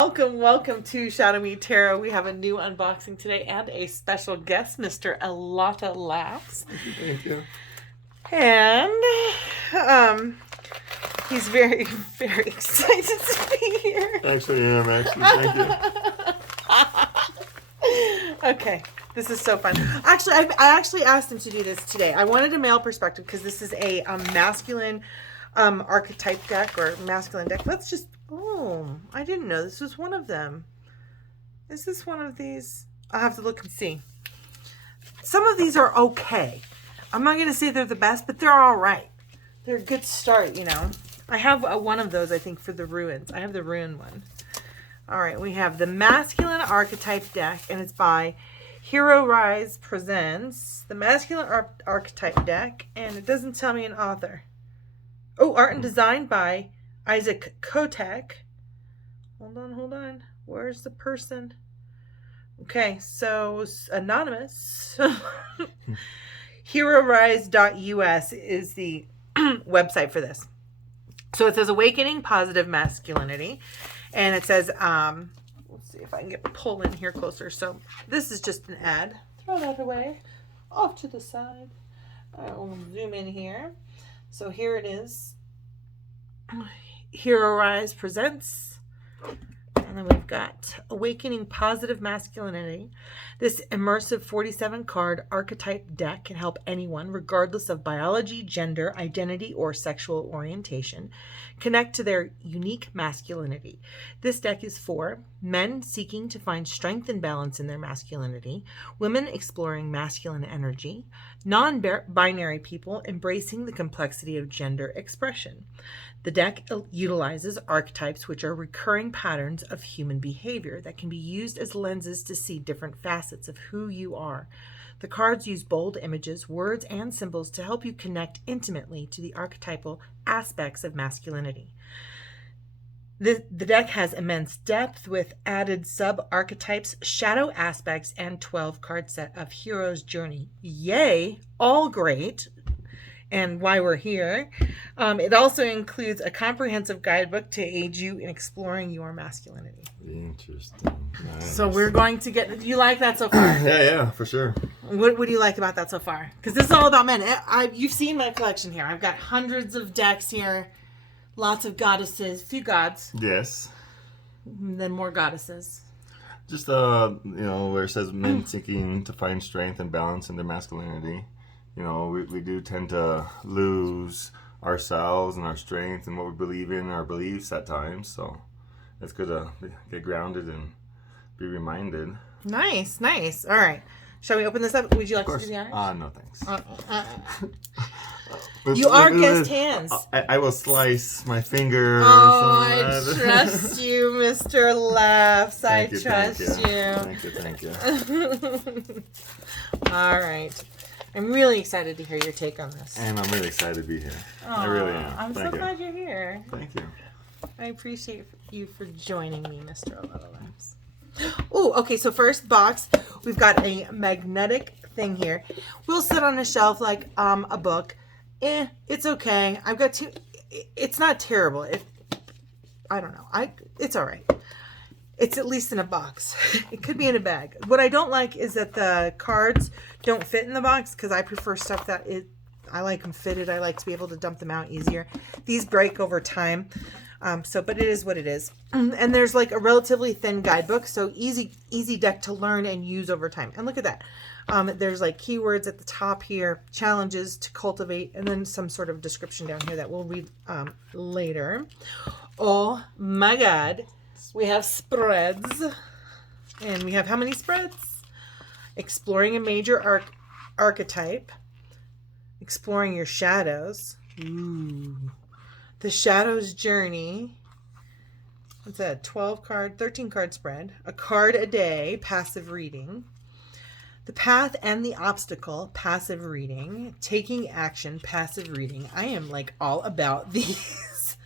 Welcome to ShadowMeTarot. We have a new unboxing today and a special guest, Mr. Alata Laughs. Thank you. And he's very, very excited to be here. Actually, I am. Thank you. Okay, this is so fun. Actually, I actually asked him to do this today. I wanted a male perspective because this is a masculine archetype deck or masculine deck. Let's just... Oh, I didn't know this was one of them. Is this one of these? I'll have to look and see. Some of these are okay. I'm not going to say they're the best, but they're all right. They're a good start, you know. I have one of those, I think, for the ruins. I have the ruin one. All right, we have the Masculine Archetype deck, and it's by Herorise Presents. The Masculine Archetype deck, and it doesn't tell me an author. Oh, art and design by Isaac Cotec. Hold on. Where's the person? Okay, so anonymous. Herorise.us is the website for this. So it says Awakening Positive Masculinity. And it says, let's see if I can pull in here closer. So this is just an ad. Throw that away. Off to the side. I'll zoom in here. So here it is. Herorise Presents. And then we've got Awakening Positive Masculinity. This immersive 47 card archetype deck can help anyone, regardless of biology, gender, identity, or sexual orientation, connect to their unique masculinity. This deck is for men seeking to find strength and balance in their masculinity, women exploring masculine energy, non-binary people embracing the complexity of gender expression. The deck utilizes archetypes, which are recurring patterns of human behavior that can be used as lenses to see different facets of who you are. The cards use bold images, words, and symbols to help you connect intimately to the archetypal aspects of masculinity. The deck has immense depth with added sub-archetypes, shadow aspects, and 12-card set of Hero's Journey. Yay! All great. And why we're here. It also includes a comprehensive guidebook to aid you in exploring your masculinity. Interesting. Nice. So we're going to get... Do you like that so far? Yeah, for sure. What do you like about that so far? Because this is all about men. You've seen my collection here. I've got hundreds of decks here. Lots of goddesses. A few gods. Yes. And then more goddesses. Just, where it says men seeking to find strength and balance in their masculinity. You know, we do tend to lose ourselves and our strength and what we believe in, our beliefs at times. So it's good to get grounded and be reminded. Nice. All right. Shall we open this up? Would you like to do the honors? No, thanks. You are guest hands. I will slice my finger. Oh, I trust you, Mr. Laughs. I trust you. Thank you. All right. I'm really excited to hear your take on this. And I'm really excited to be here. I really am. I'm so glad you're here. Thank you. I appreciate you for joining me, Mr. Laughs. Oh, okay. So first box, we've got a magnetic thing here. We'll sit on a shelf like a book. It's okay. I've got two. It's not terrible. I don't know. It's all right. It's at least in a box. It could be in a bag. What I don't like is that the cards don't fit in the box because I prefer stuff that I like them fitted. I like to be able to dump them out easier. These break over time. But it is what it is. And there's like a relatively thin guidebook. So easy deck to learn and use over time. And look at that. There's like keywords at the top here, challenges to cultivate, and then some sort of description down here that we'll read later. Oh my God. We have spreads. And we have how many spreads? Exploring a major archetype. Exploring your shadows. Ooh. The Shadow's Journey. What's that? 13 card spread. A card a day, passive reading. The Path and the Obstacle, passive reading. Taking Action, passive reading. I am like all about these.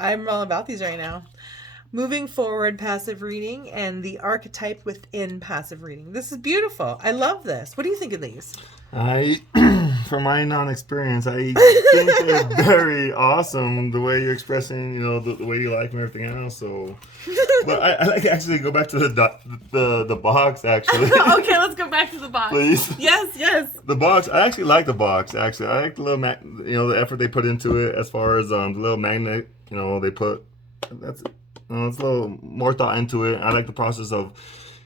I'm all about these right now. Moving Forward, passive reading, and the Archetype Within, passive reading. This is beautiful. I love this. What do you think of these? I from my non-experience, I think they're very awesome. The way you're expressing, you know, the way you like and everything else. So, but I like to actually go back to the box. Actually, Okay, let's go back to the box. please. Yes. The box. I actually like the box. Actually, I like the little, the effort they put into it as far as the little magnet. You know, they put it's a little more thought into it. I like the process of,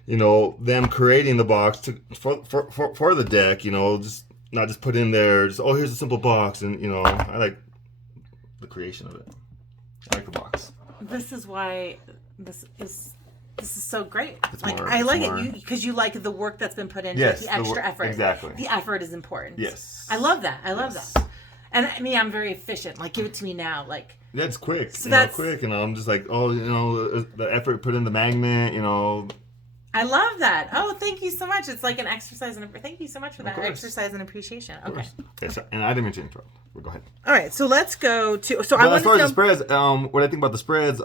you know, them creating the box for the deck. You know, just not just put in there. Just here's a simple box, and you know, I like the creation of it. I like the box. This is why this is so great. It's like more- I like more- it because you like the work that's been put into Yes, it, the extra effort. exactly. The effort is important. Yes. I love that. I love Yes. that. And I mean, I'm very efficient. Like, give it to me now. Like, That's quick. So you know, that's- quick, and I'm just like, the effort put in the magnet. You know, I love that. Oh, thank you so much. It's like an exercise, and thank you so much for that course. exercise and appreciation. of Okay. course. Okay, so, and I didn't mean to interrupt. Well, go ahead. All right. So let's go to. So But I as want far as to. the spreads, what I think about the spreads,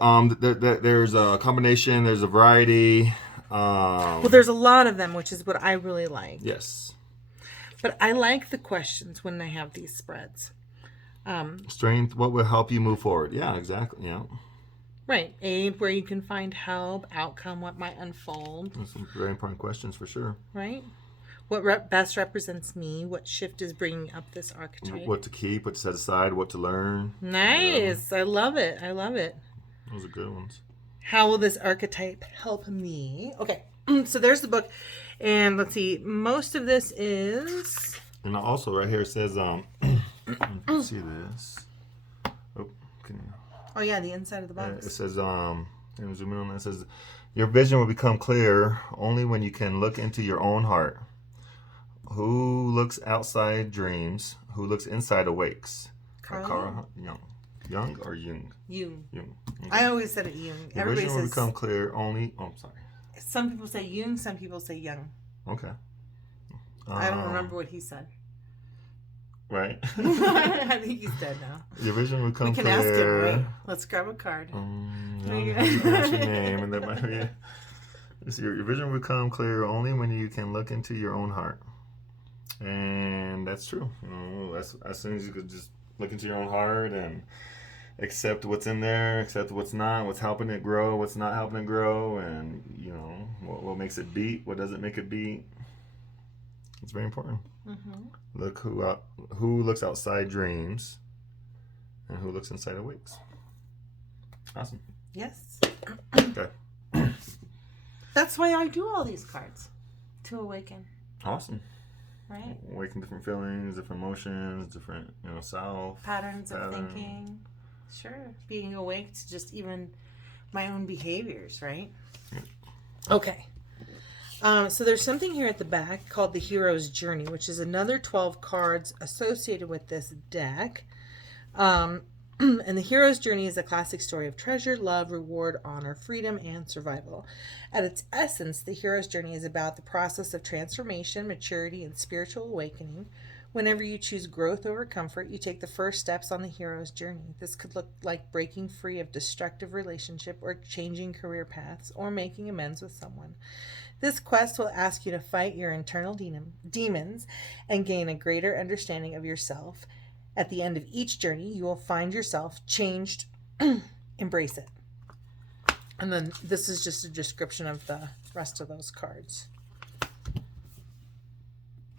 there's a combination, there's a variety. Well, there's a lot of them, which is what I really like. Yes. But I like the questions when I have these spreads. Strength, what will help you move forward? Yeah, exactly. Yeah. Right. Aid, where you can find help. Outcome, what might unfold. There's some very important questions for sure. Right. What best represents me? What shift is bringing up this archetype? What to keep, what to set aside, what to learn. Nice. I love it. I love it. Those are good ones. How will this archetype help me? Okay. So there's the book. And let's see. Most of this is... And also right here it says, you can see this. Oh, can you... Oh, yeah, the inside of the box. It says, let me zoom in on that. It says, your vision will become clear only when you can look into your own heart. Who looks outside dreams? Who looks inside awakes? Carl? Jung. Jung or Jung? Jung. Jung. Okay. I always said it Jung. Your Everybody vision will says... become clear only... Oh, I'm sorry. Some people say Jung, some people say Young. Okay. I don't remember what he said. Right. I think he's dead now. Your vision will become We can clear. ask him, right? Let's grab a card. That's your name, and that might be. Your vision will become clear only when you can look into your own heart, and that's true. You know, that's as soon as you could just look into your own heart and accept what's in there, accept what's not, what's helping it grow, what's not helping it grow, and you know what makes it beat, what doesn't make it beat. It's very important. Mm-hmm. Look who looks outside dreams, and who looks inside awakes. Awesome. Yes. Okay. That's why I do all these cards. To awaken. Awesome. Right? Awaken different feelings, different emotions, different, self. Patterns of thinking. Sure. Being awake to just even my own behaviors, right? Yeah. Okay. So there's something here at the back called the Hero's Journey, which is another 12 cards associated with this deck. And the Hero's Journey is a classic story of treasure, love, reward, honor, freedom, and survival. At its essence, the Hero's Journey is about the process of transformation, maturity, and spiritual awakening. Whenever you choose growth over comfort, you take the first steps on the hero's journey. This could look like breaking free of destructive relationship or changing career paths or making amends with someone. This quest will ask you to fight your internal demons and gain a greater understanding of yourself. At the end of each journey, you will find yourself changed. Embrace it. And then this is just a description of the rest of those cards.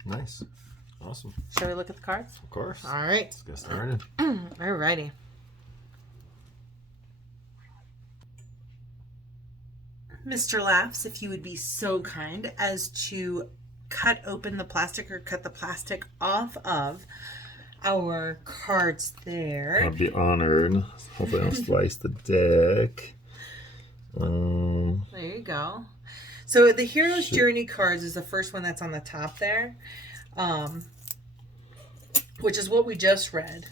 Nice. Awesome. Shall we look at the cards? Of course. All right. Let's get started. All righty. Mr. Laughs, if you would be so kind as to cut open the plastic or cut the plastic off of our cards there. I'll be honored. Hopefully I'll slice the deck. There you go. So the Hero's Journey cards is the first one that's on the top there, which is what we just read.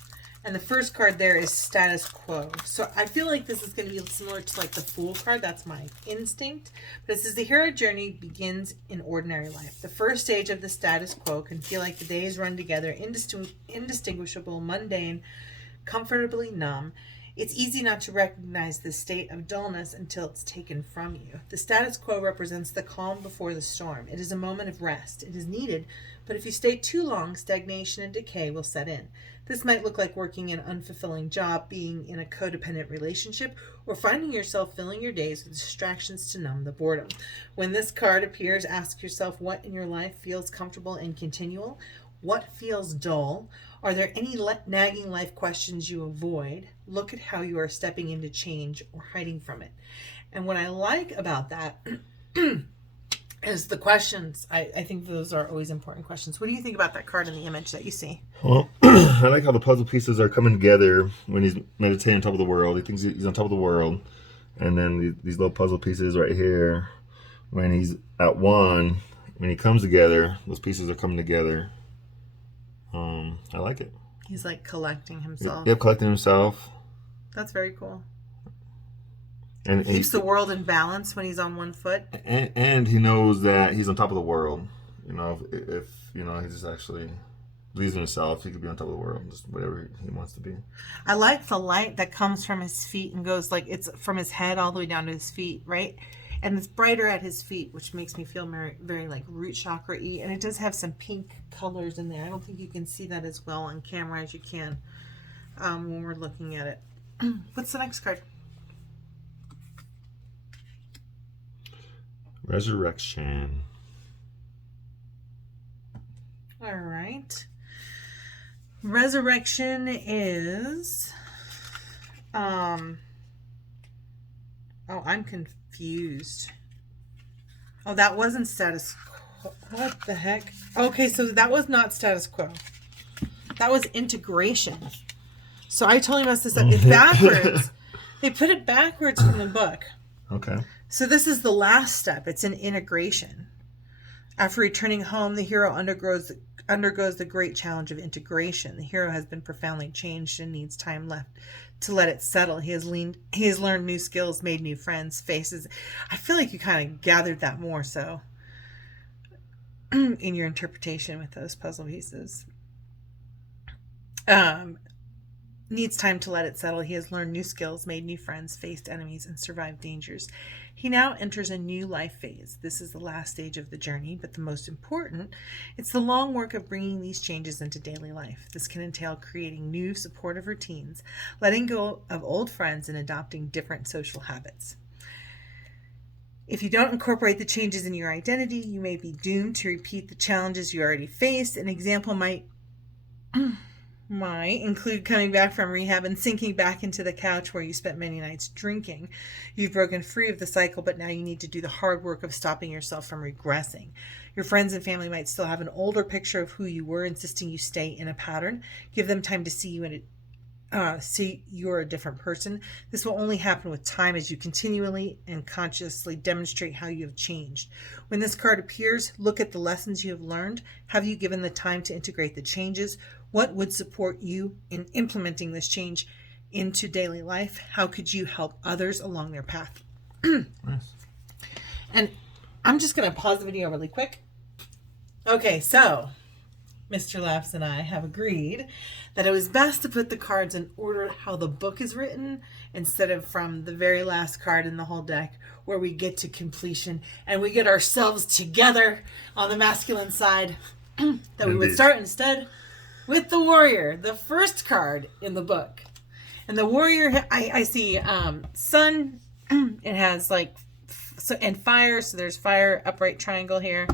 And the first card there is status quo. So I feel like this is going to be similar to like the Fool card. That's my instinct. But it says the hero journey begins in ordinary life. The first stage of the status quo can feel like the days run together, indistinguishable, mundane, comfortably numb. It's easy not to recognize this state of dullness until it's taken from you. The status quo represents the calm before the storm. It is a moment of rest. It is needed, but if you stay too long, stagnation and decay will set in. This might look like working an unfulfilling job, being in a codependent relationship, or finding yourself filling your days with distractions to numb the boredom. When this card appears, ask yourself what in your life feels comfortable and continual. What feels dull? Are there any nagging life questions you avoid? Look at how you are stepping into change or hiding from it. And what I like about that is the questions. I think those are always important questions. What do you think about that card in the image that you see? Well, I like how the puzzle pieces are coming together when he's meditating on top of the world. He thinks he's on top of the world. And then these little puzzle pieces right here, when he's at one, when he comes together, those pieces are coming together. I like it. He's like collecting himself. Yep, collecting himself. That's very cool. And keeps the world in balance when he's on one foot. And he knows that he's on top of the world. You know, if you know, he just actually believes in himself, he could be on top of the world, just whatever he wants to be. I like the light that comes from his feet and goes like it's from his head all the way down to his feet, right? And it's brighter at his feet, which makes me feel very, very like root chakra-y. And it does have some pink colors in there. I don't think you can see that as well on camera as you can when we're looking at it. What's the next card? Resurrection. All right. Resurrection is... Oh, I'm confused. Oh, that wasn't status quo. What the heck? Okay, so that was not status quo. That was integration. So I totally messed this up. It's backwards. They put it backwards from the book. Okay. So this is the last step. It's an integration. After returning home, the hero undergoes the great challenge of integration. The hero has been profoundly changed and needs time left to let it settle. He has learned new skills, made new friends, faces. I feel like you kind of gathered that more so in your interpretation with those puzzle pieces. Needs time to let it settle. He has learned new skills, made new friends, faced enemies, and survived dangers. He now enters a new life phase. This is the last stage of the journey, but the most important. It's the long work of bringing these changes into daily life. This can entail creating new supportive routines, letting go of old friends, and adopting different social habits. If you don't incorporate the changes in your identity, you may be doomed to repeat the challenges you already faced. An example might include coming back from rehab and sinking back into the couch where you spent many nights drinking. You've broken free of the cycle, but now you need to do the hard work of stopping yourself from regressing. Your friends and family might still have an older picture of who you were, insisting you stay in a pattern. Give them time to see you're a different person. This will only happen with time as you continually and consciously demonstrate how you have changed. When this card appears, look at the lessons you have learned. Have you given the time to integrate the changes? What would support you in implementing this change into daily life? How could you help others along their path? Nice. And I'm just going to pause the video really quick. Okay, so Mr. Laughs and I have agreed that it was best to put the cards in order how the book is written instead of from the very last card in the whole deck where we get to completion and we get ourselves together on the masculine side. That we would start instead with the warrior, the first card in the book. And the warrior, I see sun. It has like, and fire. So there's fire, upright triangle here.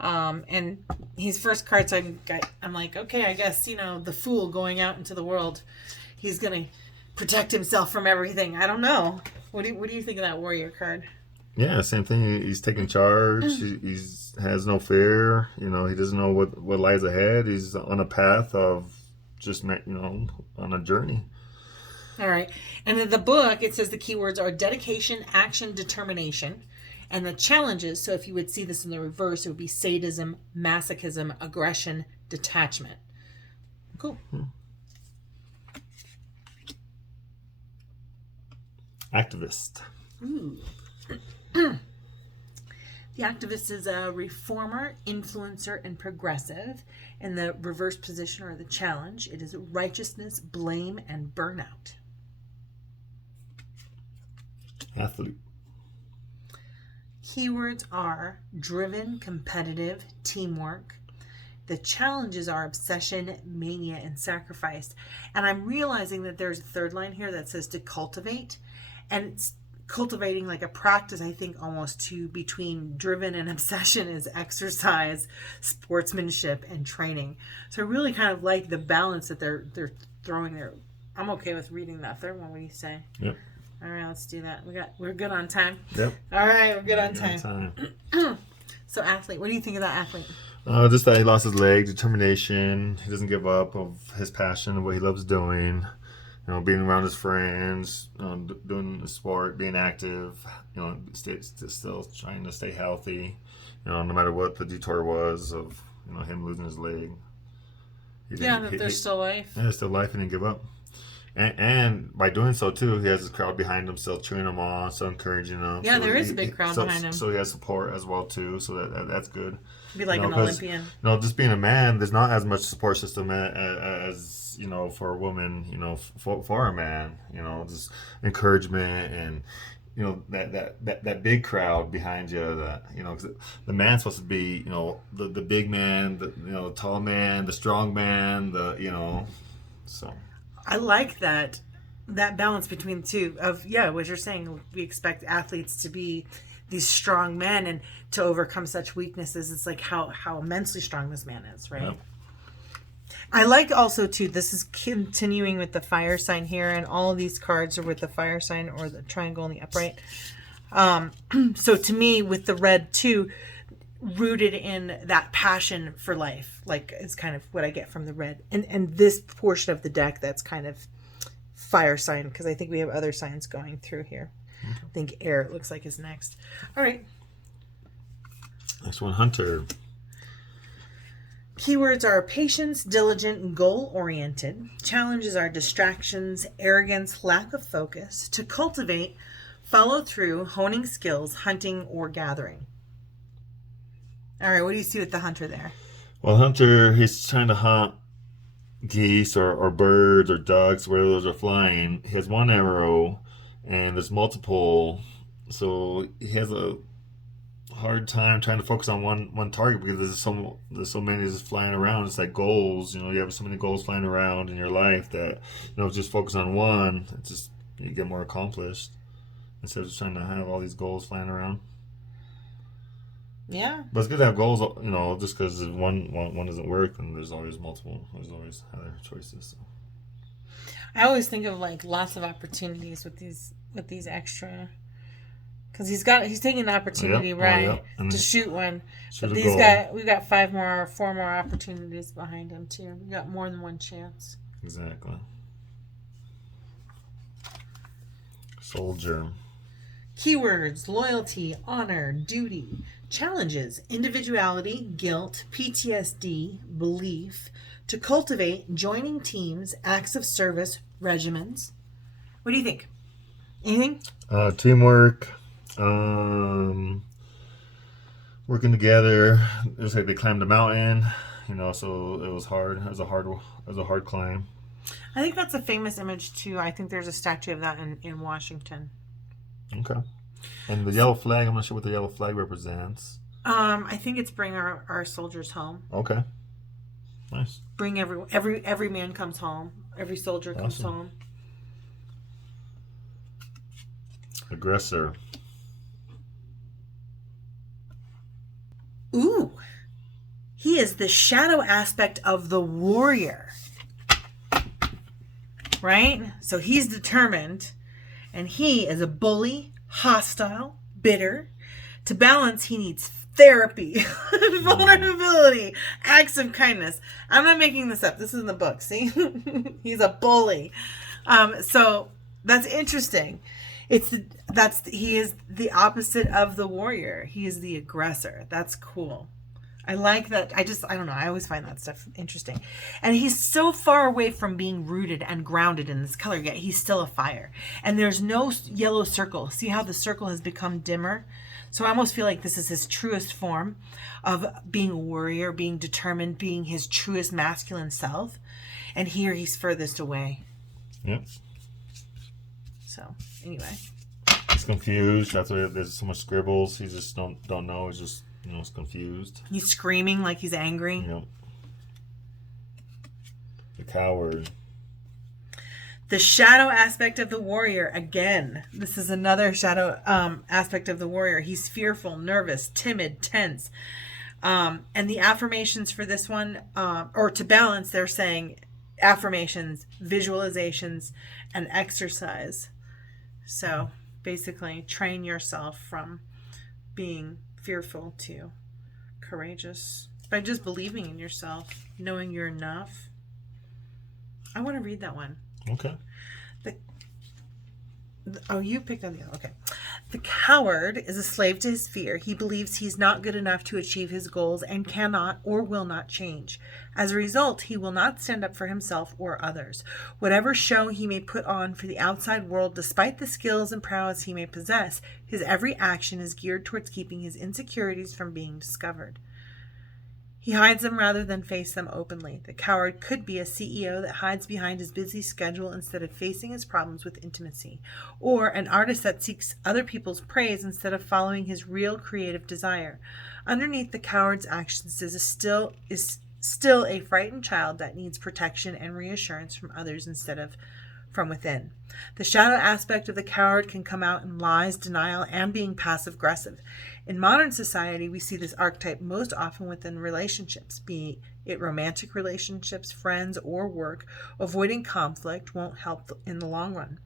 And he's first card. So I'm like, okay, I guess, the fool going out into the world. He's going to protect himself from everything. I don't know. What do you think of that warrior card? Yeah, same thing. He's taking charge. He has no fear. He doesn't know what lies ahead. He's on a path of just, on a journey. All right. And in the book, it says the keywords are dedication, action, determination. And the challenges, so if you would see this in the reverse, it would be sadism, masochism, aggression, detachment. Cool. Activist. Ooh. The activist is a reformer, influencer, and progressive. In the reverse position or the challenge, it is righteousness, blame, and burnout. Athlete. Keywords are driven, competitive, teamwork. The challenges are obsession, mania, and sacrifice. And I'm realizing that there's a third line here that says to cultivate. And it's cultivating like a practice, I think, almost to between driven and obsession is exercise, sportsmanship, and training. So I really kind of like the balance that they're throwing there. I'm okay with reading that third one. What do you say? Yep. All right, let's do that. We're good on time. Yep. All right, we're good on time. So athlete, what do you think of that athlete? Just that he lost his leg, determination. He doesn't give up of his passion, what he loves doing. You know, being around his friends, doing the sport, being active. You know, still trying to stay healthy. You know, no matter what the detour was of him losing his leg. There's still life. Yeah, there's still life, and he didn't give up. And by doing so too, he has his crowd behind him, still cheering him on, still encouraging him. Yeah, so there is a big crowd behind him. So he has support as well too. So that's good. Be like an Olympian. Just being a man, there's not as much support system as for a woman. For a man, just encouragement and that big crowd behind you. That cause the man's supposed to be the big man, the tall man, the strong man, so. I like that balance between the two of, what you're saying. We expect athletes to be these strong men and to overcome such weaknesses. It's like how immensely strong this man is, right? Yep. I like also too, this is continuing with the fire sign here, and all of these cards are with the fire sign or the triangle and the upright. So to me, with the red too, rooted in that passion for life, like is kind of what I get from the red, and this portion of the deck that's kind of fire sign, because I think we have other signs going through here. Okay. I think air, it looks like, is next. All right, next one, hunter. Keywords are patience, diligent, goal oriented. Challenges are distractions, arrogance, lack of focus. To cultivate, follow through, honing skills, hunting, or gathering. All right, what do you see with the hunter there? Well, hunter, he's trying to hunt geese or birds or ducks, where those are flying. He has one arrow, and there's multiple, so he has a hard time trying to focus on one target because there's so many just flying around. It's like goals. You have so many goals flying around in your life that just focus on one. It's just you get more accomplished instead of just trying to have all these goals flying around. Yeah. But it's good to have goals, just because one doesn't work, then there's always multiple. There's always other choices. So. I always think of like lots of opportunities with these extra, because he's taking the opportunity to shoot one. But we've got 4 more opportunities behind him too. We got more than one chance. Exactly. Soldier. Keywords: loyalty, honor, duty. Challenges: individuality, guilt, PTSD, belief. To cultivate, joining teams, acts of service, regiments. What do you think? Anything? Teamwork, working together. It's like they climbed a mountain, so it was hard. It was a hard climb. I think that's a famous image too. I think there's a statue of that in Washington. Okay. And the yellow flag, I'm not sure what the yellow flag represents. I think it's bring our soldiers home. Okay. Nice. Bring every man comes home. Every soldier comes home. Aggressor. Ooh. He is the shadow aspect of the warrior. Right? So he's determined, and he is a bully, hostile, bitter. To balance, he needs therapy, vulnerability, acts of kindness. I'm not making this up. This is in the book. See? He's a bully. So that's interesting. He is the opposite of the warrior. He is the aggressor. That's cool. I like that. I don't know. I always find that stuff interesting. And he's so far away from being rooted and grounded in this color, yet he's still a fire. And there's no yellow circle. See how the circle has become dimmer? So I almost feel like this is his truest form of being a warrior, being determined, being his truest masculine self. And here he's furthest away. Yep. So anyway. confused. That's why there's so much scribbles. He just don't know. He's just, he's confused. He's screaming like he's angry. Yep. The coward. The shadow aspect of the warrior. Again, this is another shadow aspect of the warrior. He's fearful, nervous, timid, tense. And the affirmations for this one, or to balance, they're saying affirmations, visualizations, and exercise. So basically, train yourself from being fearful to courageous by just believing in yourself, knowing you're enough. I want to read that one. Okay. Oh, you picked on the other. Okay. The coward is a slave to his fear. He believes he's not good enough to achieve his goals and cannot or will not change. As a result, he will not stand up for himself or others. Whatever show he may put on for the outside world, despite the skills and prowess he may possess, his every action is geared towards keeping his insecurities from being discovered. He hides them rather than face them openly. The coward could be a CEO that hides behind his busy schedule instead of facing his problems with intimacy, or an artist that seeks other people's praise instead of following his real creative desire. Underneath the coward's actions is still a frightened child that needs protection and reassurance from others instead of from within. The shadow aspect of the coward can come out in lies, denial, and being passive-aggressive. In modern society, we see this archetype most often within relationships, be it romantic relationships, friends, or work. Avoiding conflict won't help in the long run.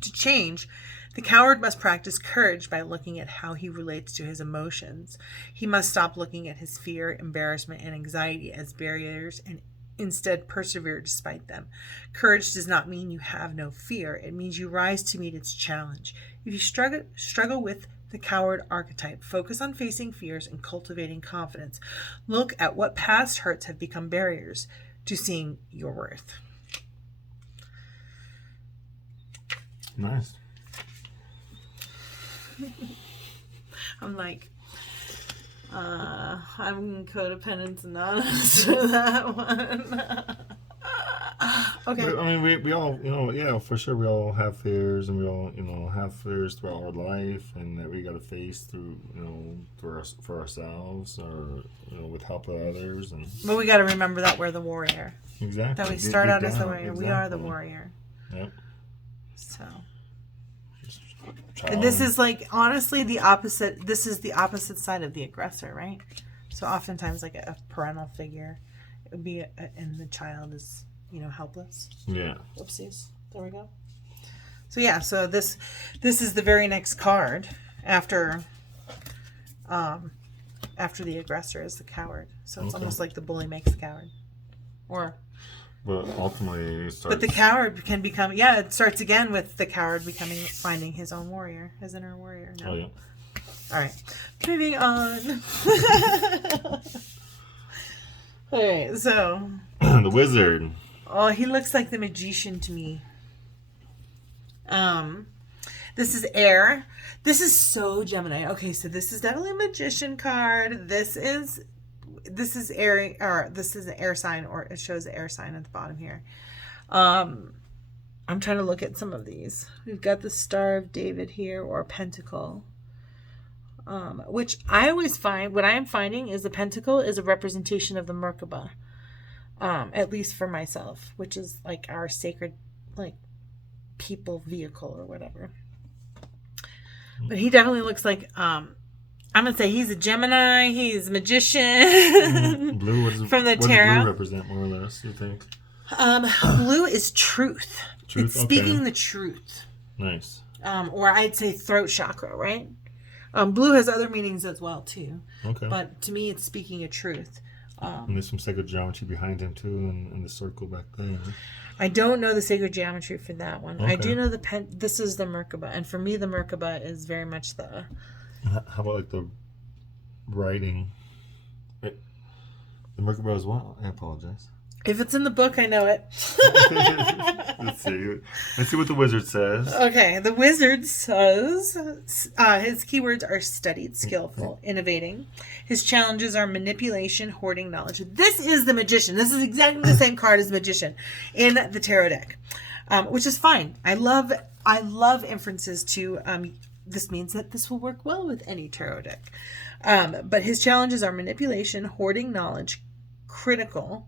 To change, the coward must practice courage by looking at how he relates to his emotions. He must stop looking at his fear, embarrassment, and anxiety as barriers and instead persevere despite them. Courage does not mean you have no fear. It means you rise to meet its challenge. If you struggle with the coward archetype, focus on facing fears and cultivating confidence. Look at what past hurts have become barriers to seeing your worth. Nice. I'm like, I'm codependent anonymous for that one. Okay. But, I mean, we all, yeah, for sure, we all have fears, and we all, have fears throughout our life, and that we got to face through, for ourselves, or, with help of others. But we got to remember that we're the warrior. Exactly. That we start out as the warrior. Exactly. We are the warrior. Yep. So. And this is like, honestly, the opposite. This is the opposite side of the aggressor, right? So oftentimes, like a parental figure, it would be, and the child is, helpless. Yeah. Whoopsies. There we go. So yeah, so this is the very next card after the aggressor is the coward. So it's almost like the bully makes the coward. But ultimately, but the coward can become, it starts again with the coward finding his own warrior, his inner warrior. No? Oh, yeah. All right. Moving on. All right, so. The wizard. Oh, he looks like the magician to me. This is air. This is so Gemini. Okay, so this is definitely a magician card. This is air, or this is an air sign, or it shows the air sign at the bottom here. I'm trying to look at some of these. We've got the Star of David here, or Pentacle. Which I always find, what I am finding is the Pentacle is a representation of the Merkaba. At least for myself, which is like our sacred, like, people vehicle or whatever. But he definitely looks like, I'm going to say he's a Gemini, he's a magician. Blue, from the what tarot. does blue represent, more or less, you think? Blue is truth. It's speaking the truth. Nice. Or I'd say throat chakra, right? Blue has other meanings as well, too. Okay. But to me, it's speaking a truth. And there's some sacred geometry behind him, too, and the circle back there. I don't know the sacred geometry for that one. Okay. I do know this is the Merkaba. And for me, the Merkaba is very much the... How about, like, the writing? The Merkaba as well? I apologize. If it's in the book, I know it. Let's see what the wizard says. Okay, the wizard says his keywords are studied, skillful, innovating. His challenges are manipulation, hoarding knowledge. This is the magician. This is exactly the same card as the magician in the tarot deck. which is fine. I love inferences to this means that this will work well with any tarot deck. But his challenges are manipulation, hoarding knowledge, critical.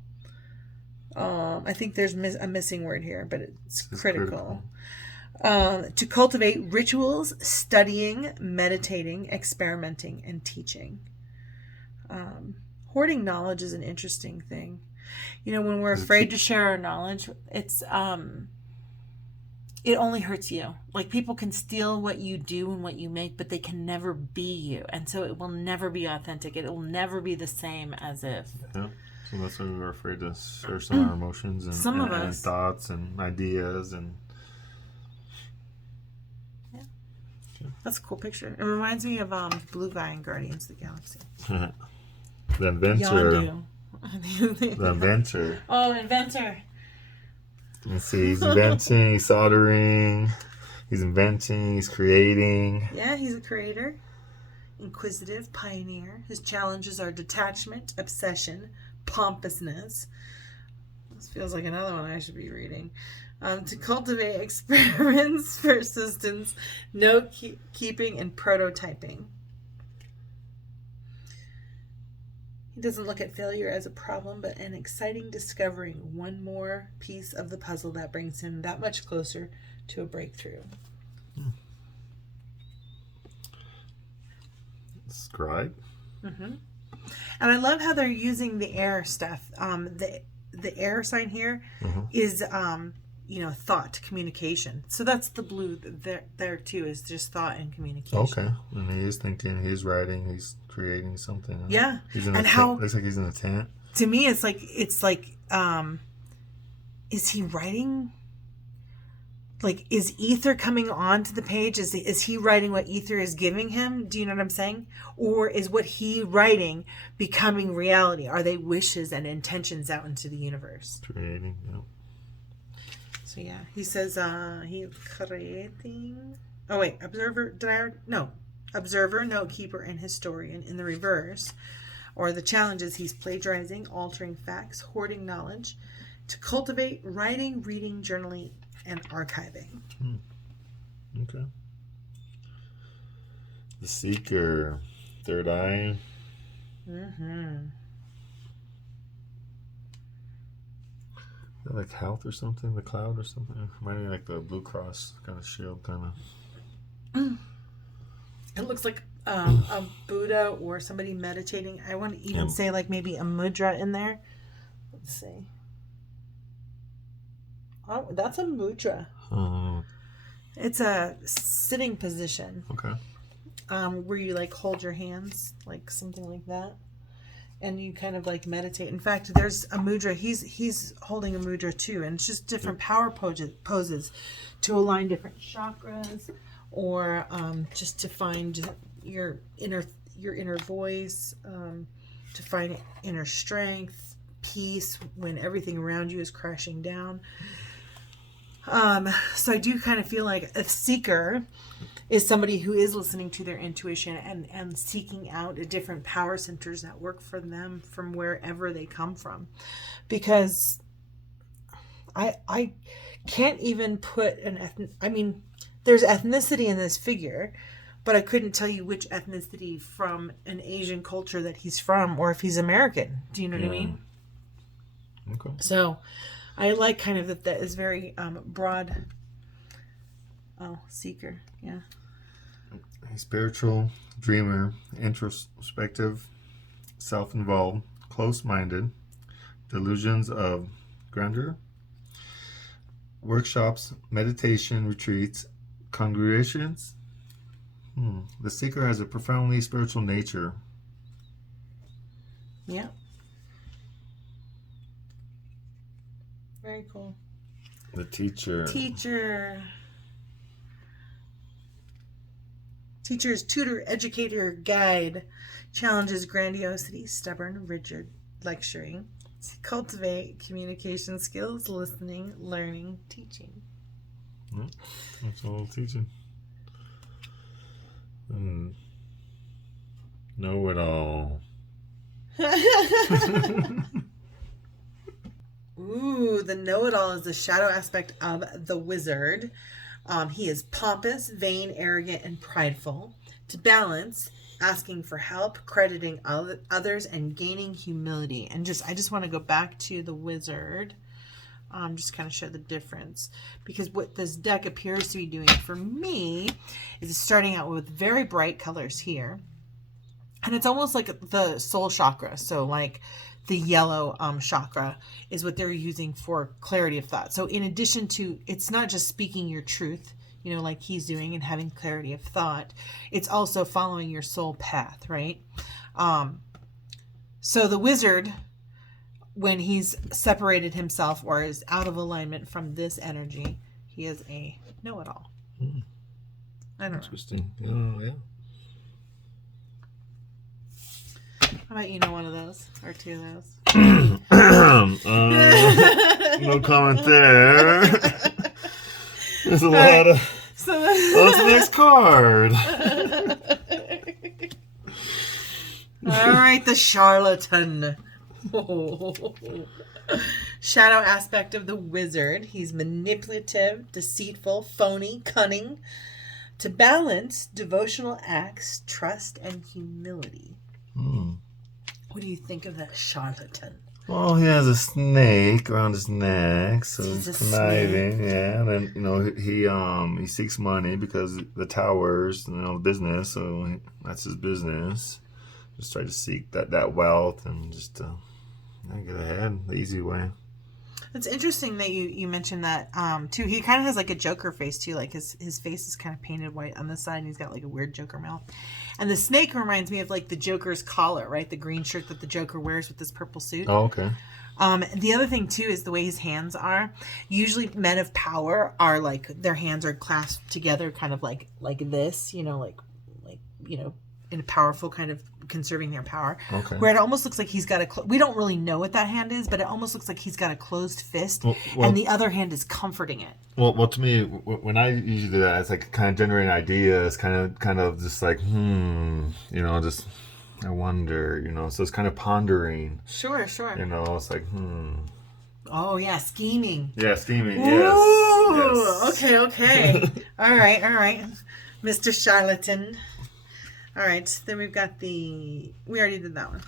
I think there's a missing word here, but it's critical. To cultivate rituals, studying, meditating, experimenting, and teaching. Hoarding knowledge is an interesting thing. You know, when we're afraid to share our knowledge, it's it only hurts you. Like, people can steal what you do and what you make, but they can never be you, and so it will never be authentic. It will never be the same as if. Yeah. So that's why we're afraid to share some of our emotions and thoughts and ideas and. That's a cool picture. It reminds me of Blue Guy in Guardians of the Galaxy. The inventor. Yondu. The inventor. Oh, inventor. Let's see, he's inventing, he's soldering, he's inventing, he's creating. Yeah, he's a creator. Inquisitive, pioneer. His challenges are detachment, obsession, pompousness. This feels like another one I should be reading. To cultivate experiments, persistence, note-keeping, and prototyping. He doesn't look at failure as a problem, but an exciting discovering one more piece of the puzzle that brings him that much closer to a breakthrough. Scribe. Mm-hmm. And I love how they're using the air stuff. The air sign here is thought, communication. So that's the blue there too, is just thought and communication. Okay. And he is thinking, he's writing, he's creating something. Yeah. He's in looks like he's in a tent. To me, it's like is he writing? Like, is ether coming onto the page? Is he writing what ether is giving him? Do you know what I'm saying? Or is what he writing becoming reality? Are they wishes and intentions out into the universe? Creating, yeah. So yeah, he says he's creating. Oh wait, observer, note keeper, and historian in the reverse. Or the challenges: he's plagiarizing, altering facts, hoarding knowledge, to cultivate writing, reading, journaling, and archiving. Okay. The seeker, third eye. Like health or something, the cloud or something. Reminding me like the Blue Cross kind of shield, kind of. It looks like a Buddha or somebody meditating. I want to even say like maybe a mudra in there. Let's see. Oh, that's a mudra. It's a sitting position. Okay. Where you like hold your hands, like something like that. And you kind of like meditate. In fact, there's a mudra. He's holding a mudra too, and it's just different power poses to align different chakras, or just to find your inner voice, to find inner strength, peace when everything around you is crashing down. So I do kind of feel like a seeker is somebody who is listening to their intuition and seeking out different power centers that work for them from wherever they come from. Because I can't even put there's ethnicity in this figure, but I couldn't tell you which ethnicity from an Asian culture that he's from, or if he's American. Do you know what I mean? Okay. So I like kind of that is very broad. Oh, seeker. Yeah. A spiritual, dreamer, introspective, self-involved, close-minded, delusions of grandeur, workshops, meditation, retreats, congregations. The seeker has a profoundly spiritual nature. Yeah. Very cool. The teacher. Teacher's tutor, educator, guide, challenges grandiosity, stubborn, rigid, lecturing, cultivate communication skills, listening, learning, teaching. That's all teaching. Know it all. Ooh, the know-it-all is the shadow aspect of the wizard. He is pompous, vain, arrogant, and prideful. To balance, asking for help, crediting others, and gaining humility. And I just want to go back to the wizard. Just kind of show the difference, because what this deck appears to be doing for me is it's starting out with very bright colors here, and it's almost like the soul chakra. So like the yellow chakra is what they're using for clarity of thought. So in addition to, it's not just speaking your truth, you know, like he's doing, and having clarity of thought, it's also following your soul path, right? So the wizard, when he's separated himself or is out of alignment from this energy, he is a know-it-all. I don't know. Interesting. Oh, yeah. How about you know one of those or two of those? No comment there. There's a lot of... So what's the next card? All right, the charlatan. Shadow aspect of the wizard. He's manipulative, deceitful, phony, cunning. To balance, devotional acts, trust, and humility. What do you think of that charlatan? Well, he has a snake around his neck, so he's conniving. Yeah, and then he seeks money because the towers, the business. So that's his business. Just try to seek that wealth and just get ahead the easy way. It's interesting that you mentioned that too. He kind of has like a Joker face too. Like his face is kind of painted white on the side, and he's got like a weird Joker mouth. And the snake reminds me of like the Joker's collar, right? The green shirt that the Joker wears with this purple suit. Oh, okay. The other thing too is the way his hands are. Usually men of power are like, their hands are clasped together kind of like this, in a powerful kind of conserving their power. Okay. Where it almost looks like he's got we don't really know what that hand is, but it almost looks like he's got a closed fist, and the other hand is comforting it. Well, to me, when I usually do that, it's like kind of generating ideas, kind of just like, just I wonder, so it's kind of pondering. Sure. It's like, Oh yeah, scheming. Yeah, scheming. Ooh, Yes. Okay. All right, Mr. Charlatan. All right, then we've got we already did that one.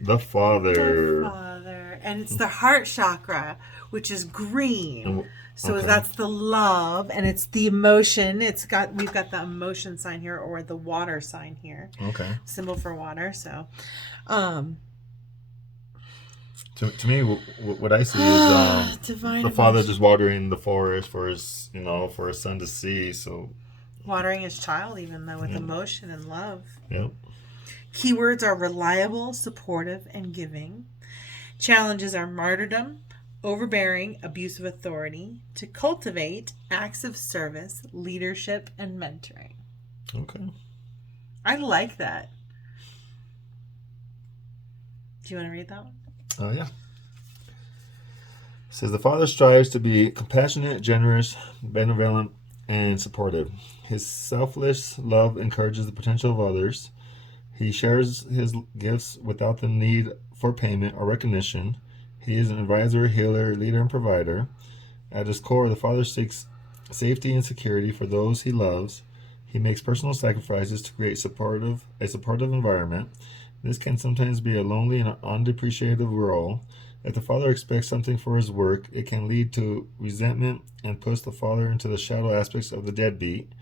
The Father. And it's the heart chakra, which is green. So Okay. that's the love, and it's the emotion. We've got the emotion sign here, or the water sign here. Okay. Symbol for water. So, To me, what I see is divine the Father emotion. just watering the forest for his son to see. So. Watering his child, even though with emotion and love. Yep. Keywords are reliable, supportive, and giving. Challenges are martyrdom, overbearing, abuse of authority. To cultivate acts of service, leadership, and mentoring. Okay. I like that. Do you want to read that one? Oh, yeah. It says the Father strives to be compassionate, generous, benevolent, and supportive. His selfless love encourages the potential of others. He shares his gifts without the need for payment or recognition. He is an advisor, healer, leader, and provider. At his core, the Father seeks safety and security for those he loves. He makes personal sacrifices to create a supportive environment. This can sometimes be a lonely and unappreciative role. If the Father expects something for his work, it can lead to resentment and push the Father into the shadow aspects of the deadbeat.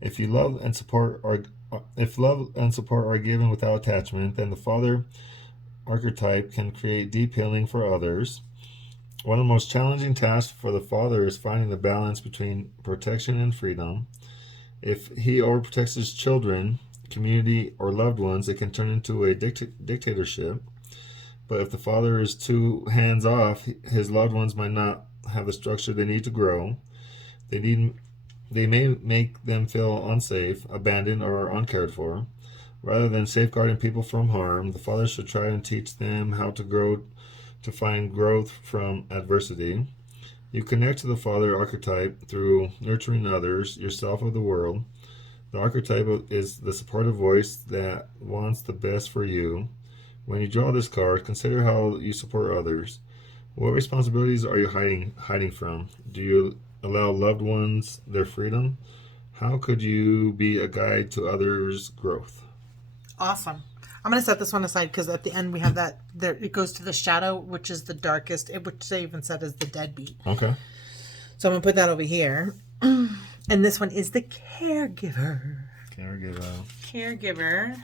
If love and support are given without attachment, then the Father archetype can create deep healing for others. One of the most challenging tasks for the Father is finding the balance between protection and freedom. If he overprotects his children, community, or loved ones, it can turn into a dictatorship. But if the Father is too hands-off, his loved ones might not have the structure they need to grow. They may make them feel unsafe, abandoned, or uncared for. Rather than safeguarding people from harm, the Father should try and teach them how to grow, to find growth from adversity. You connect to the Father archetype through nurturing others, yourself, or the world. The archetype is the supportive voice that wants the best for you. When you draw this card, consider how you support others. What responsibilities are you hiding from? Do you allow loved ones their freedom? How could you be a guide to others' growth? Awesome. I'm going to set this one aside because at the end we have that. There, it goes to the shadow, which is the darkest, which they even said is the deadbeat. Okay. So I'm going to put that over here. And this one is the caregiver. Caregiver.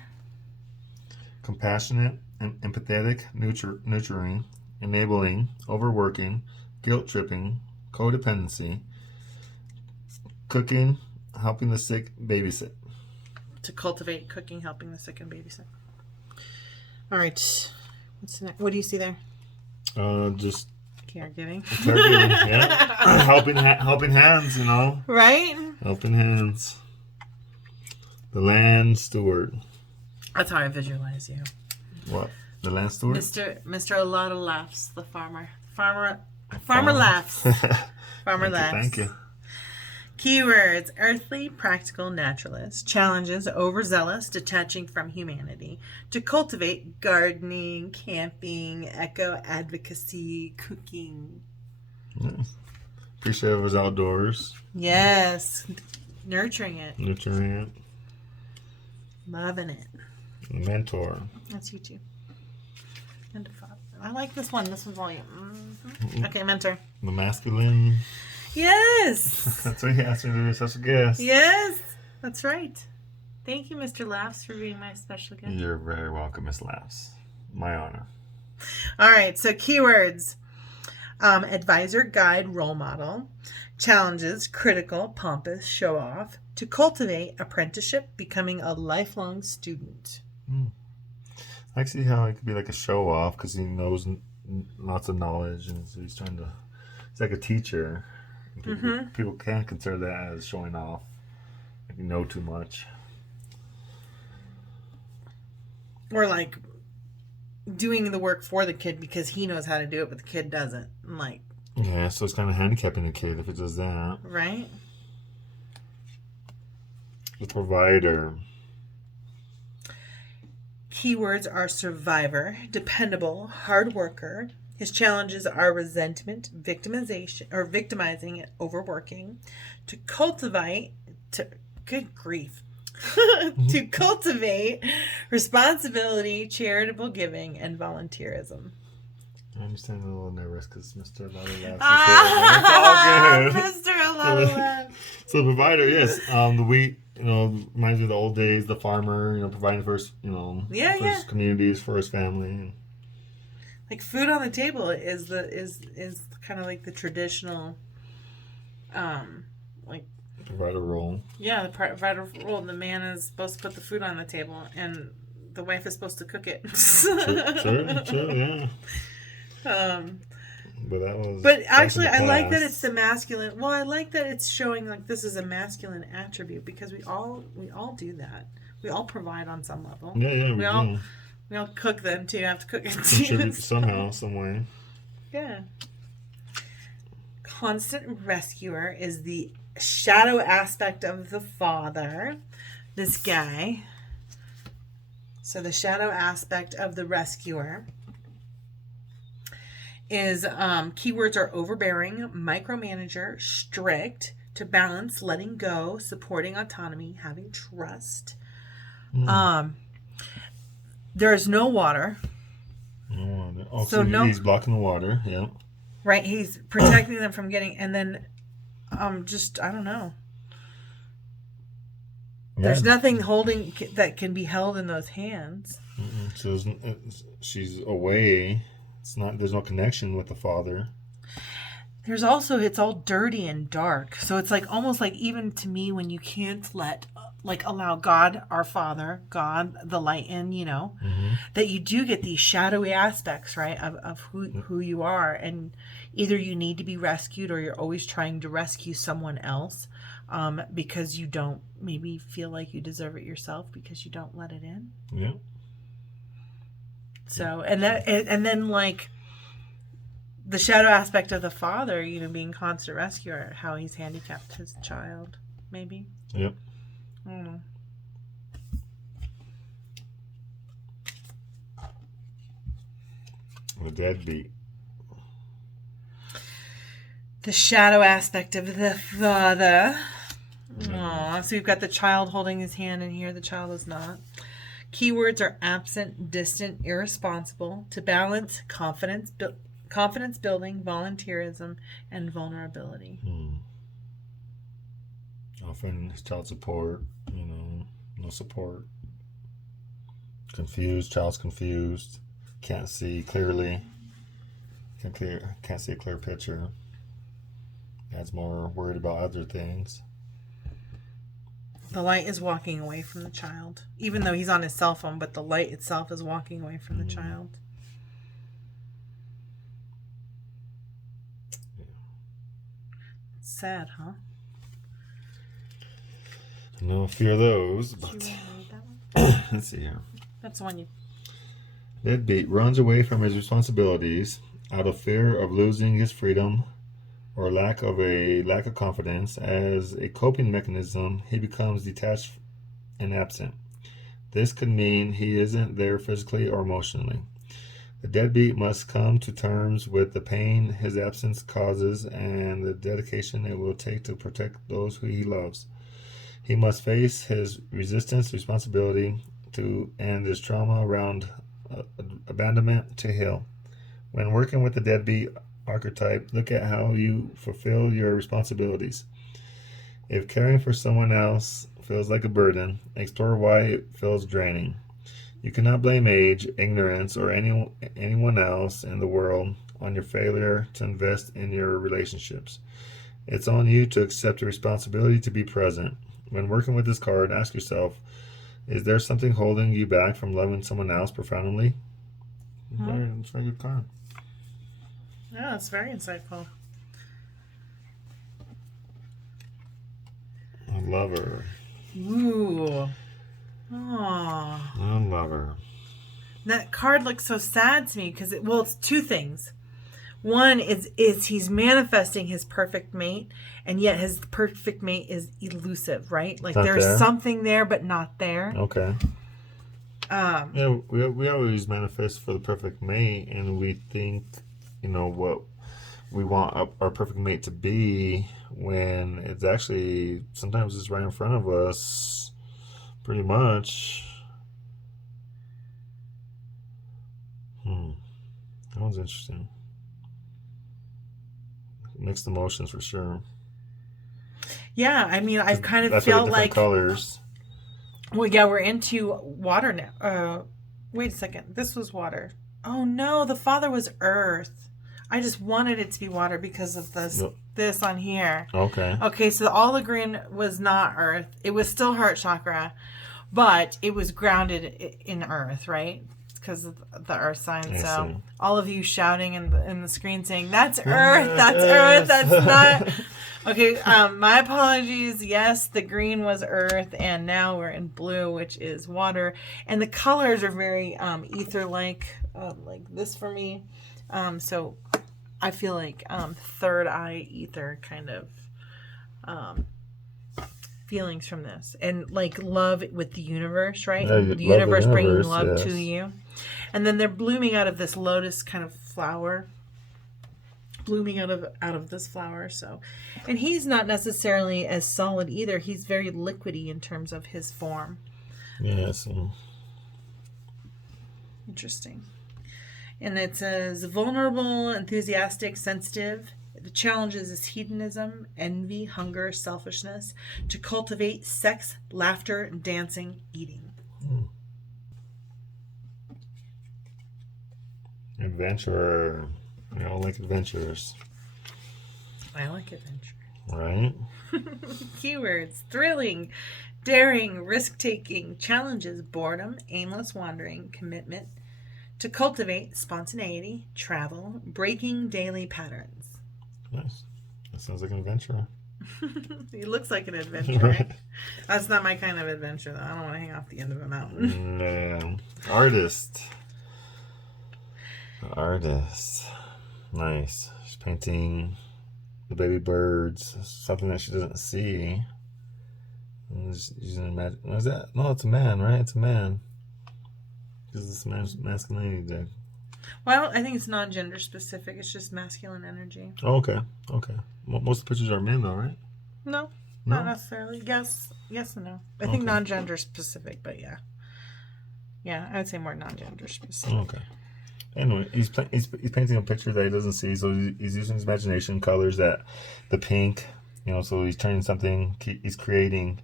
Compassionate and empathetic, nurturing, enabling, overworking, guilt-tripping, codependency, cooking, helping the sick, babysit. To cultivate, cooking, helping the sick, and babysit. All right. What's the next? What do you see there? Just caregiving. Yeah. helping hands, you know. Right? Helping hands. The land steward. That's how I visualize you. What? The land steward? Mr. A lot of laughs, the farmer. Farmer laughs. Farmer laughs. Thank you. Keywords: earthly, practical, naturalist. Challenges: overzealous, detaching from humanity. To cultivate: gardening, camping, eco advocacy, cooking. Yeah. Appreciative of his outdoors. Yes. Nurturing it. Loving it. Mentor. That's you too. And father. I like this one. This one's volume. Mm-hmm. Okay, mentor. The masculine. Yes. That's what he asked me to be a special guest. Yes, that's right. Thank you, Mr. Laughs, for being my special guest. You're very welcome, Miss Laughs. My honor. All right, so keywords. Advisor, guide, role model. Challenges: critical, pompous, show off. To cultivate: apprenticeship, becoming a lifelong student. I see how it could be like a show off because he knows lots of knowledge, and so he's like a teacher. People can consider that as showing off. Like you know too much. Or like doing the work for the kid because he knows how to do it, but the kid doesn't. Like, yeah, so it's kind of handicapping the kid if it does that. Right? The provider. Keywords are survivor, dependable, hard worker. His challenges are resentment, victimizing, and overworking. To cultivate, good grief. To cultivate responsibility, charitable giving, and volunteerism. I understand a little nervous because Mr. Lala Mr. Lala. So the provider, yes. The wheat, reminds me of the old days. The farmer, providing for his, his communities, for his family. Like food on the table is kind of like the traditional, provider role. Yeah, the provider role. The man is supposed to put the food on the table, and the wife is supposed to cook it. Sure, yeah. But actually, I like that it's the masculine. Well, I like that it's showing like this is a masculine attribute because we all do that. We all provide on some level. Yeah, we all cook them too. Have to cook it too. Contribute somehow, some way. Yeah. Constant rescuer is the shadow aspect of the father. This guy. So the shadow aspect of the rescuer is keywords are overbearing, micromanager, strict, to balance, letting go, supporting autonomy, having trust. There is no water. No water. Also, he's blocking the water. Yeah. Right. He's protecting them from getting, and then, I don't know. Yeah. There's nothing that can be held in those hands. So she's away. There's no connection with the father. There's also, it's all dirty and dark. So it's like almost like even to me when you can't allow God, our Father, God, the light in, that you do get these shadowy aspects, right, of who you are. And either you need to be rescued or you're always trying to rescue someone else because you don't maybe feel like you deserve it yourself because you don't let it in. Yeah. So, and then like the shadow aspect of the father, being constant rescuer, how he's handicapped his child, maybe. Yep. I don't know. The deadbeat. the shadow aspect of the father. Aww. So we've got the child holding his hand in here. The child is not. Keywords are absent, distant, irresponsible, to balance, confidence building, volunteerism, and vulnerability. Often child support, no support. Confused, child's confused, can't see clearly, can't see a clear picture. Dad's more worried about other things. The light is walking away from the child, even though he's on his cell phone, but the light itself is walking away from the child. Sad, huh? No fear of those, but let's see here. That's the one you... Deadbeat runs away from his responsibilities out of fear of losing his freedom or lack of confidence. As a coping mechanism, he becomes detached and absent. This could mean he isn't there physically or emotionally. The deadbeat must come to terms with the pain his absence causes and the dedication it will take to protect those who he loves. He must face his resistance, responsibility to, and his trauma around abandonment to heal. When working with the deadbeat archetype, look at how you fulfill your responsibilities. If caring for someone else feels like a burden, explore why it feels draining. You cannot blame age, ignorance, or anyone else in the world on your failure to invest in your relationships. It's on you to accept the responsibility to be present. When working with this card, ask yourself, is there something holding you back from loving someone else profoundly? It's a very good card. Yeah, it's very insightful. A lover. Ooh. Aww. A lover. That card looks so sad to me because it's two things. One is he's manifesting his perfect mate, and yet his perfect mate is elusive, right? Like there's something there, but not there. Okay. Yeah, we always manifest for the perfect mate, and we think, what we want our perfect mate to be, when it's actually sometimes it's right in front of us, pretty much. That was interesting. Mixed emotions for sure. Yeah, I mean, I've kind of felt like colors. Well, yeah, we're into water now. Wait a second. This was water. Oh no, the father was earth. I just wanted it to be water because of this on here. Okay. Okay, so the olive green was not earth. It was still heart chakra, but it was grounded in earth, right? Because of the earth sign. So all of you shouting in the screen saying, that's earth, that's earth, that's not... Okay, my apologies. Yes, the green was earth, and now we're in blue, which is water. And the colors are very ether-like, like this for me. So I feel like third eye ether kind of feelings from this. And like love with the universe, right? Yeah, the universe bringing love yes. to you. And then they're blooming out of this lotus kind of flower. Blooming out of this flower. So, and he's not necessarily as solid either. He's very liquidy in terms of his form. Yes. Interesting. And it says vulnerable, enthusiastic, sensitive. The challenges is hedonism, envy, hunger, selfishness. To cultivate sex, laughter, dancing, eating. Adventurer. We all like adventures. I like adventure. Right? Keywords: thrilling, daring, risk-taking, challenges, boredom, aimless wandering, commitment. To cultivate spontaneity, travel, breaking daily patterns. Nice. That sounds like an adventure. It looks like an adventure, right? That's not my kind of adventure, though. I don't want to hang off the end of a mountain. No. Artist. Nice. She's painting the baby birds, something that she doesn't see. And just using is that? No, it's a man, right? It's a man. Because this man's masculinity deck. Well, I think it's non-gender specific. It's just masculine energy. Oh, okay. Okay. Most of the pictures are men, though, right? No, No? not necessarily. Yes and no. I think non-gender specific, but yeah. Yeah, I would say more non-gender specific. Okay. Anyway, he's painting a picture that he doesn't see, so he's using his imagination, colors that the pink, so he's turning something, he's creating,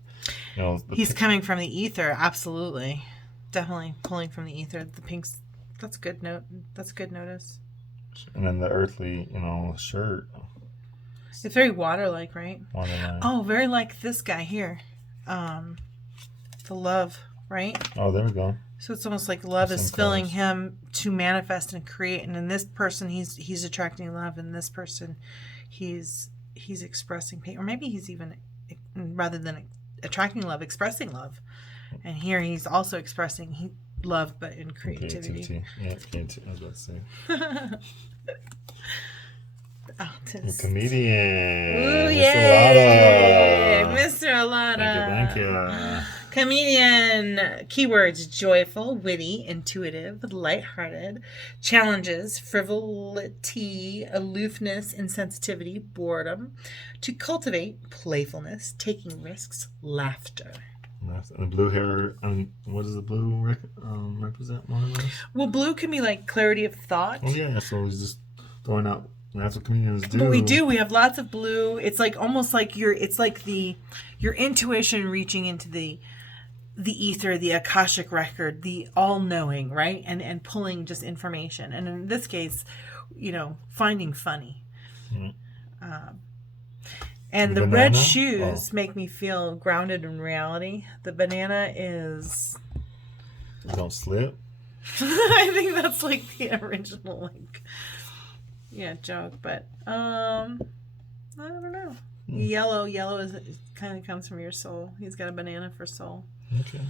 He's coming from the ether, absolutely. Definitely pulling from the ether. The pinks, that's good notice. And then the earthly, shirt. It's very water-like, right? Water-like. Oh, very like this guy here. The love, right? Oh, there we go. So it's almost like love is filling him to manifest and create. And in this person, he's attracting love. And this person, he's expressing pain. Or maybe he's even, rather than attracting love, expressing love. And here he's also expressing love, but in creativity. Yeah, creativity. I was about to say. Comedian. Ooh, yay! Mr. Alana. Thank you. Comedian. Keywords: joyful, witty, intuitive, lighthearted. Challenges: frivolity, aloofness, insensitivity, boredom. To cultivate: playfulness, taking risks, laughter. And the blue hair, what does the blue represent more or less? Well, blue can be like clarity of thought. Oh yeah, so he's just throwing out. That's what comedians do. But we do. We have lots of blue. It's like almost like your intuition reaching into the ether, the Akashic record, the all-knowing, right? And pulling just information. And in this case, finding funny. Mm-hmm. And the red shoes make me feel grounded in reality. The banana is... Don't slip. I think that's like the original, joke. But, I don't know. Yellow is kind of comes from your soul. He's got a banana for soul. Okay.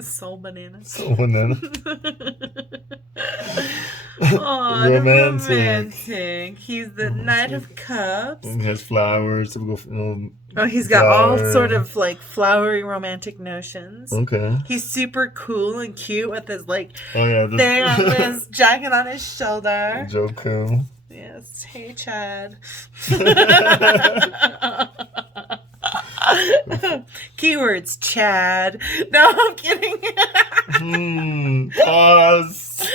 Soul banana. Soul banana. Oh, romantic. He's the Knight of Cups. He has flowers. He's got all sort of flowery romantic notions. Okay. He's super cool and cute with his thing on his jacket on his shoulder. Joe Cool. Yes. Hey, Chad. Keywords: Chad. No, I'm kidding. Pause.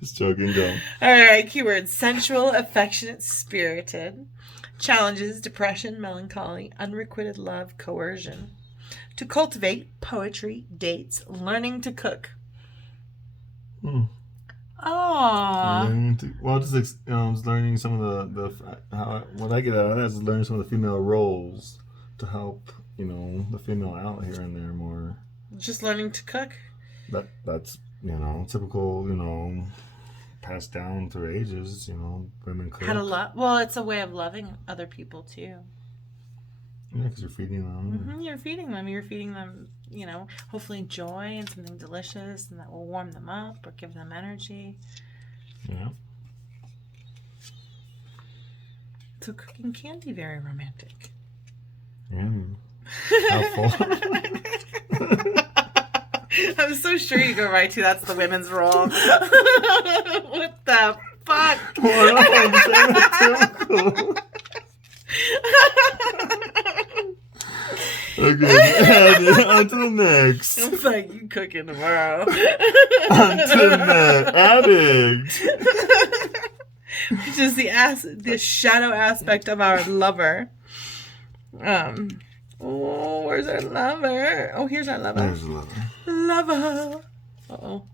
Just joking, go. Alright, keywords: sensual, affectionate, spirited. Challenges: depression, melancholy, unrequited love, coercion. To cultivate: poetry, dates, learning to cook. Just learning some of what I get out of that is learning some of the female roles to help the female out here and there more. Just learning to cook. That's typical passed down through ages. Women cook. How to love? Well, it's a way of loving other people too. Yeah, because you're feeding them. Mm-hmm, you're feeding them. You're feeding them. Hopefully joy and something delicious, and that will warm them up or give them energy. Yeah. So cooking can be very romantic. Yeah. Helpful. I'm so sure you go right to that's the women's role. What the fuck? Okay, on to the next. It's like you cooking tomorrow. On to the addict. Which is the shadow aspect of our lover. Where's our lover? Oh, here's our lover. There's the lover. Lover. Uh-oh.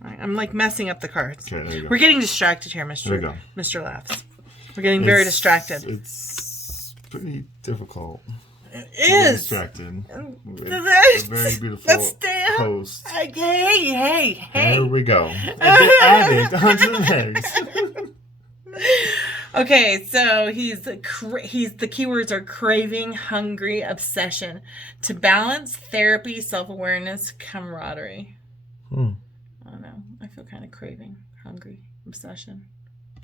Right, I'm messing up the cards. Okay, there you go. We're getting distracted here, Mr. Laughs. We're getting very distracted. It's pretty difficult. It is. Distracted. That's a very beautiful post. Hey. There we go. Addict on to the next. Okay, so he's the keywords are craving, hungry, obsession. To balance: therapy, self-awareness, camaraderie. I don't know. I feel kind of craving, hungry, obsession.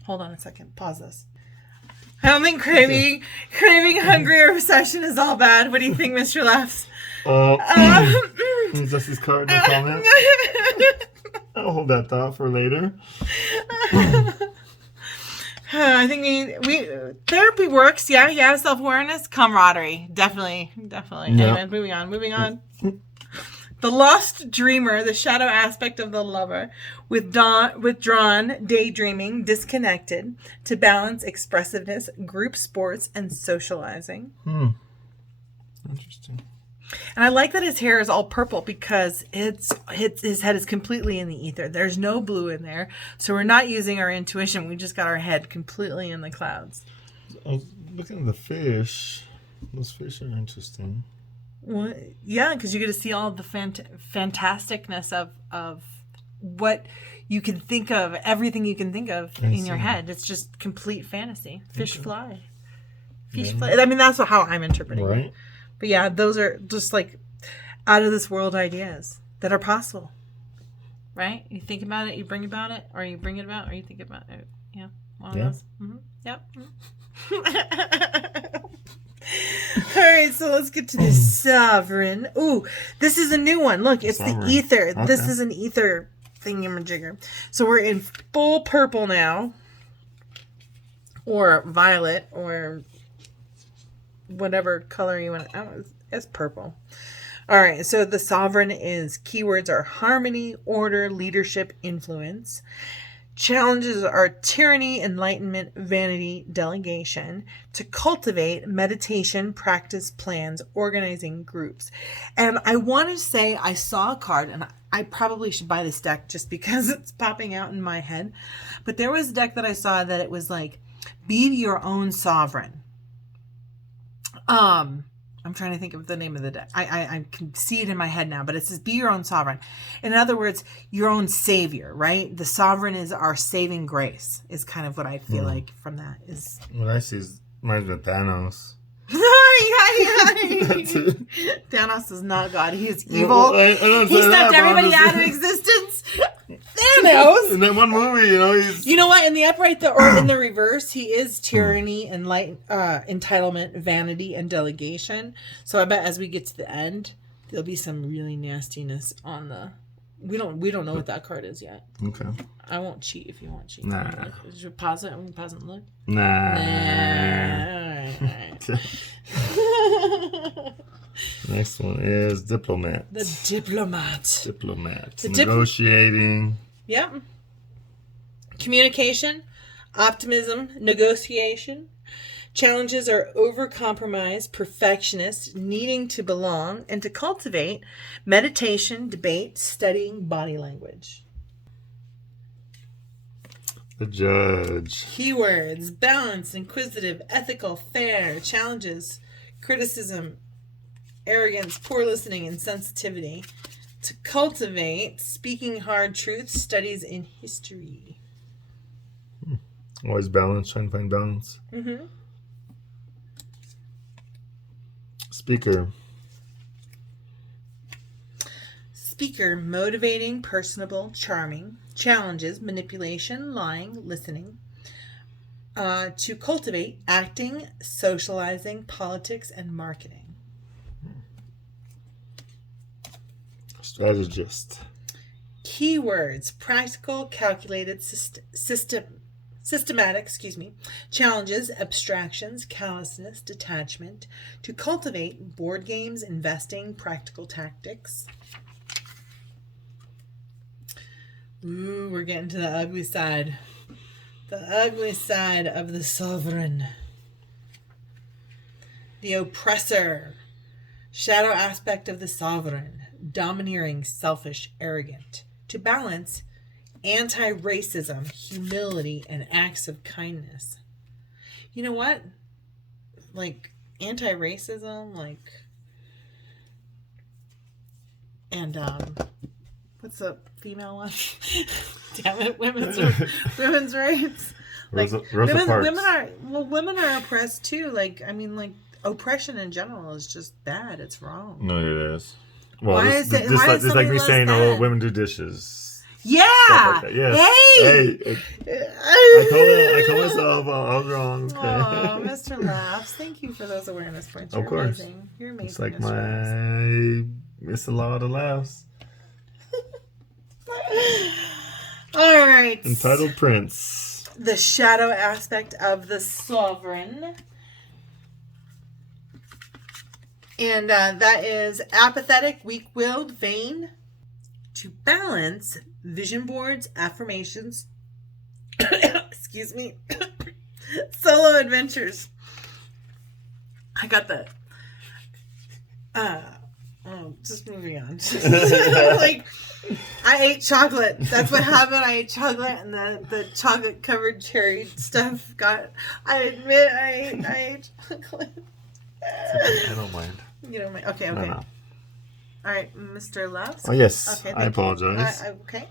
Hold on a second. Pause this. I don't think craving, hungry, or obsession is all bad. What do you think, Mr. Laughs? Is this his card? No comment. I'll hold that thought for later. I think we therapy works. Yeah. Self-awareness, camaraderie, definitely. Yeah. Anyway, moving on. The lost dreamer, the shadow aspect of the lover, withdrawn, daydreaming, disconnected, to balance expressiveness, group sports, and socializing. Interesting. And I like that his hair is all purple because his head is completely in the ether. There's no blue in there. So we're not using our intuition. We just got our head completely in the clouds. I was looking at the fish. Those fish are interesting. Well, yeah, because you get to see all the fantasticness of what you can think of, everything you can think of in your head. It's just complete fantasy. Fish fly. Fish fly. I mean, that's how I'm interpreting it. Right. But yeah, those are just like out of this world ideas that are possible. Right? You think about it, you bring about it, or you bring it about, or you think about it. Yeah. One of those. Yep. All right, so let's get to the sovereign. Ooh, this is a new one. Look, it's the ether. Okay. This is an ether thingamajigger. So we're in full purple now, or violet, or whatever color you want. It's purple. All right, so the sovereign is keywords are harmony, order, leadership, influence. Challenges are tyranny, enlightenment, vanity, delegation. To cultivate, meditation, practice, plans, organizing groups. And I want to say I saw a card, and I probably should buy this deck just because it's popping out in my head. But there was a deck that I saw that it was like, be your own sovereign. I'm trying to think of the name of the deck. I can see it in my head now, but it says be your own sovereign. In other words, your own savior, right? The sovereign is our saving grace, is kind of what I feel like from that. Is what I see is reminds me of Thanos. Thanos is not God. He is evil. He stepped everybody out of existence. Thanos. In that one movie, he's... You know what? In the upright, or in the reverse, he is tyranny, entitlement, vanity, and delegation. So I bet as we get to the end, there'll be some really nastiness on the... We don't know what that card is yet. Okay. I won't cheat if you want to cheat. Nah. Should we pause it? I'm going to pause it and look. Nah. All right. Next one is diplomat. The diplomat. Negotiating. Yep. Communication, optimism, negotiation. Challenges are overcompromise, perfectionist, needing to belong, and to cultivate, meditation, debate, studying body language. The judge. Keywords, balanced, inquisitive, ethical, fair. Challenges, criticism, arrogance, poor listening, and sensitivity. To cultivate, speaking hard truths, studies in history. Always balance, trying to find balance. Mm-hmm. Speaker, motivating, personable, charming. Challenges, manipulation, lying, listening. To cultivate, acting, socializing, politics, and marketing. Strategist. Keywords, practical, calculated, systematic, challenges, abstractions, callousness, detachment. To cultivate, board games, investing, practical tactics. Ooh, we're getting to the ugly side. The ugly side of the sovereign. The oppressor. Shadow aspect of the sovereign. Domineering, selfish, arrogant. To balance, anti-racism, humility, and acts of kindness. You know what? Like, anti-racism, and, what's the female one? Damn it, women's rights. Rosa Parks. Women are oppressed too. Oppression in general is just bad. It's wrong. No, it is. Well, Why is it? Why is like me saying, than? women do dishes. Yeah. Stuff like that. Yes. Hey. I told myself I was wrong. Okay. Oh, Mr. Laughs, thank you for those awareness points. You're Of course. amazing. You're amazing. It's like Mr. Laughs. it's a lot of laughs. All right. Entitled Prince. The shadow aspect of the sovereign. And that is apathetic, weak-willed, vain. To balance, vision boards, affirmations, excuse me, solo adventures. I got the, just moving on. Like, I ate chocolate. That's what happened. I ate chocolate, and the chocolate covered cherry stuff I admit I ate chocolate. I don't mind. You don't mind? Okay. No. All right, Mr. Loves. Oh, yes. Okay, I apologize. Okay.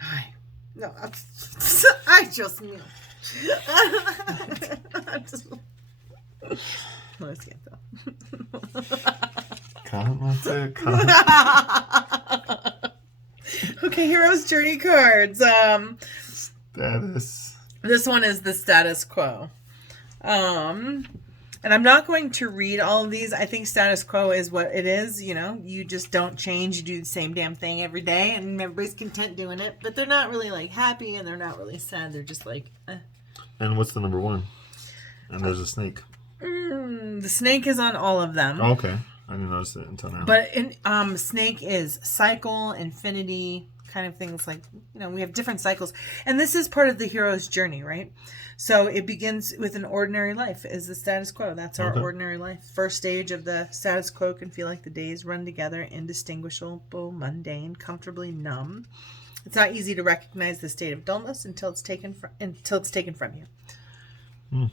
Hi. No, I just knew. Let's get though. Okay, Hero's Journey cards. Status. This one is the status quo. And I'm not going to read all of these. I think status quo is what it is. You know, you just don't change. You do the same damn thing every day, and everybody's content doing it. But they're not really like happy, and they're not really sad. They're just like, eh. And what's the number one? And there's a snake. The snake is on all of them. Oh, okay. I didn't notice it until now. But snake is cycle, infinity, kind of things like, you know, we have different cycles. And this is part of the hero's journey, right? So it begins with an ordinary life is the status quo. That's our ordinary life. First stage of the status quo can feel like the days run together, indistinguishable, mundane, comfortably numb. It's not easy to recognize the state of dullness until it's taken from you.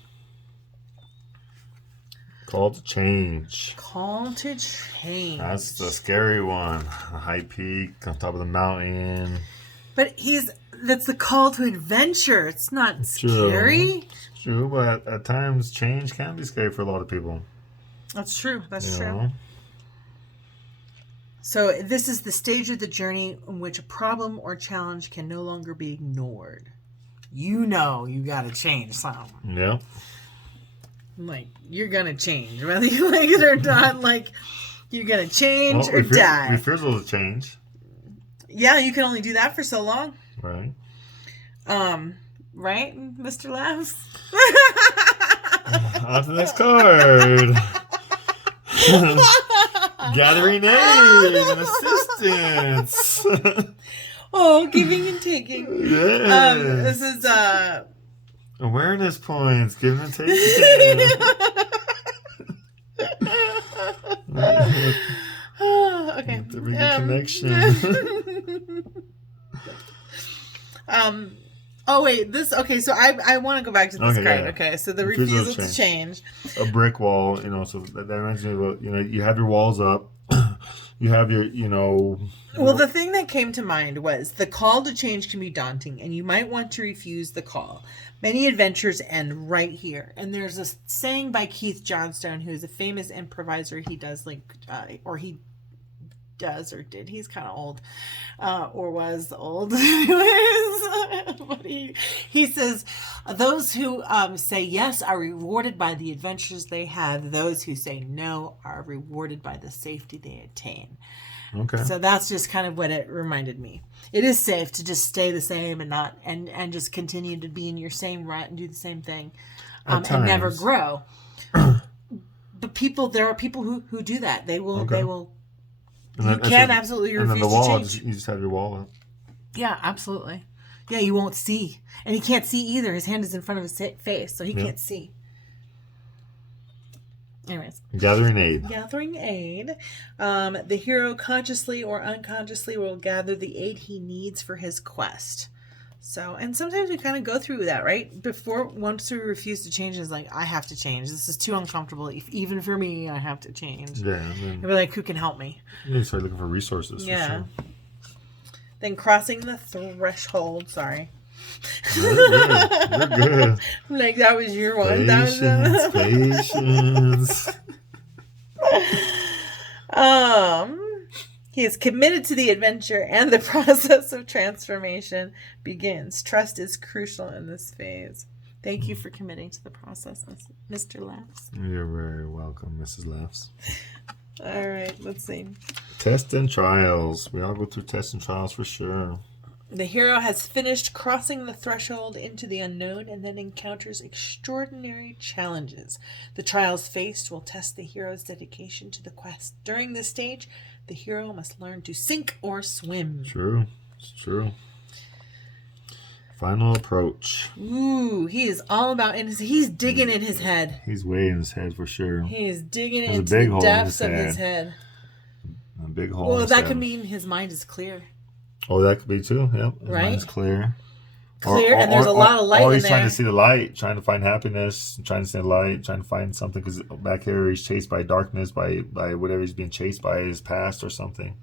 Call to change. Call to change. That's the scary one. A high peak on top of the mountain. But that's the call to adventure. It's not scary. True, but at times change can be scary for a lot of people. That's true. That's true. Know? So this is the stage of the journey in which a problem or challenge can no longer be ignored. You know you got to change something. Yeah. Like, you're going to change. Whether you like it or not, like, you're going to change or die. Refusal to change. Yeah, you can only do that for so long. Right. Right, Mr. Laughs? On to the next card. Gathering aid and assistance. Oh, giving and taking. Yes. This is awareness points, giving and taking. Okay. The connection. Oh wait, so I want to go back to this card. Yeah. Okay, so the refusal to change. A brick wall, you know, so that reminds me of, you know, you have your walls up. You have your, you know... Well, the thing that came to mind was the call to change can be daunting, and you might want to refuse the call. Many adventures end right here. And there's a saying by Keith Johnstone, who's a famous improviser. He does he's kind of old, or was old. But he says, those who say yes are rewarded by the adventures they have. Those who say no are rewarded by the safety they attain. Okay. So that's just kind of what it reminded me. It is safe to just stay the same and not and just continue to be in your same rut and do the same thing, and never grow. But there are people who do that. They will. You can absolutely refuse and then the wall, to change. You just have your wall up. Yeah, absolutely. Yeah, you won't see. And he can't see either. His hand is in front of his face, so he can't see. Anyways. Gathering aid. The hero consciously or unconsciously will gather the aid he needs for his quest. So, and sometimes we kind of go through that, right? Once we refuse to change, it's like, I have to change. This is too uncomfortable. Even for me, I have to change. Yeah. And we're like, who can help me? You start looking for resources. Yeah. For sure. Then crossing the threshold. Sorry. You're good. Like, that was your one. Patience. He is committed to the adventure and the process of transformation begins. Trust is crucial in this phase. Thank you for committing to the process, Mr. Laughs. You're very welcome, Mrs. Laughs. All right, let's see. Tests and trials. We all go through tests and trials for sure. The hero has finished crossing the threshold into the unknown and then encounters extraordinary challenges. The trials faced will test the hero's dedication to the quest. During this stage, the hero must learn to sink or swim. True. It's true. Final approach. Ooh, he is all about he's digging in his head. He's way in his head for sure. He is digging There's into the depths of his head. A big hole. Well, that could mean his mind is clear. Oh, that could be too. Yep. His Right? mind's clear. Clear, and there's a lot of light in there. Or he's trying to see the light, trying to find happiness, trying to see the light, trying to find something. Because back here he's chased by darkness, by whatever he's being chased by, his past or something.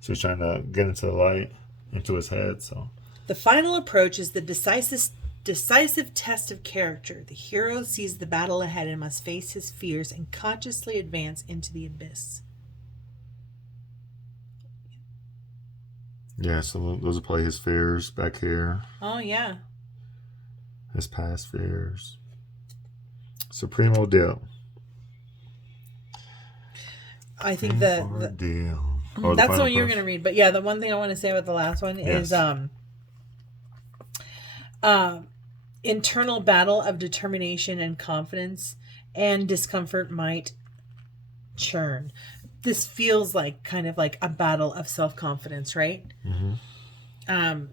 So he's trying to get into the light, into his head. So the final approach is the decisive test of character. The hero sees the battle ahead and must face his fears and consciously advance into the abyss. yeah, so those are probably his fears back here. Oh, yeah. His past fears. Supremo Deal. I think the Deal. that's the one you're going to read. But yeah, the one thing I want to say about the last one is internal battle of determination and confidence and discomfort might churn. This feels like kind of like a battle of self-confidence, right? Mm-hmm.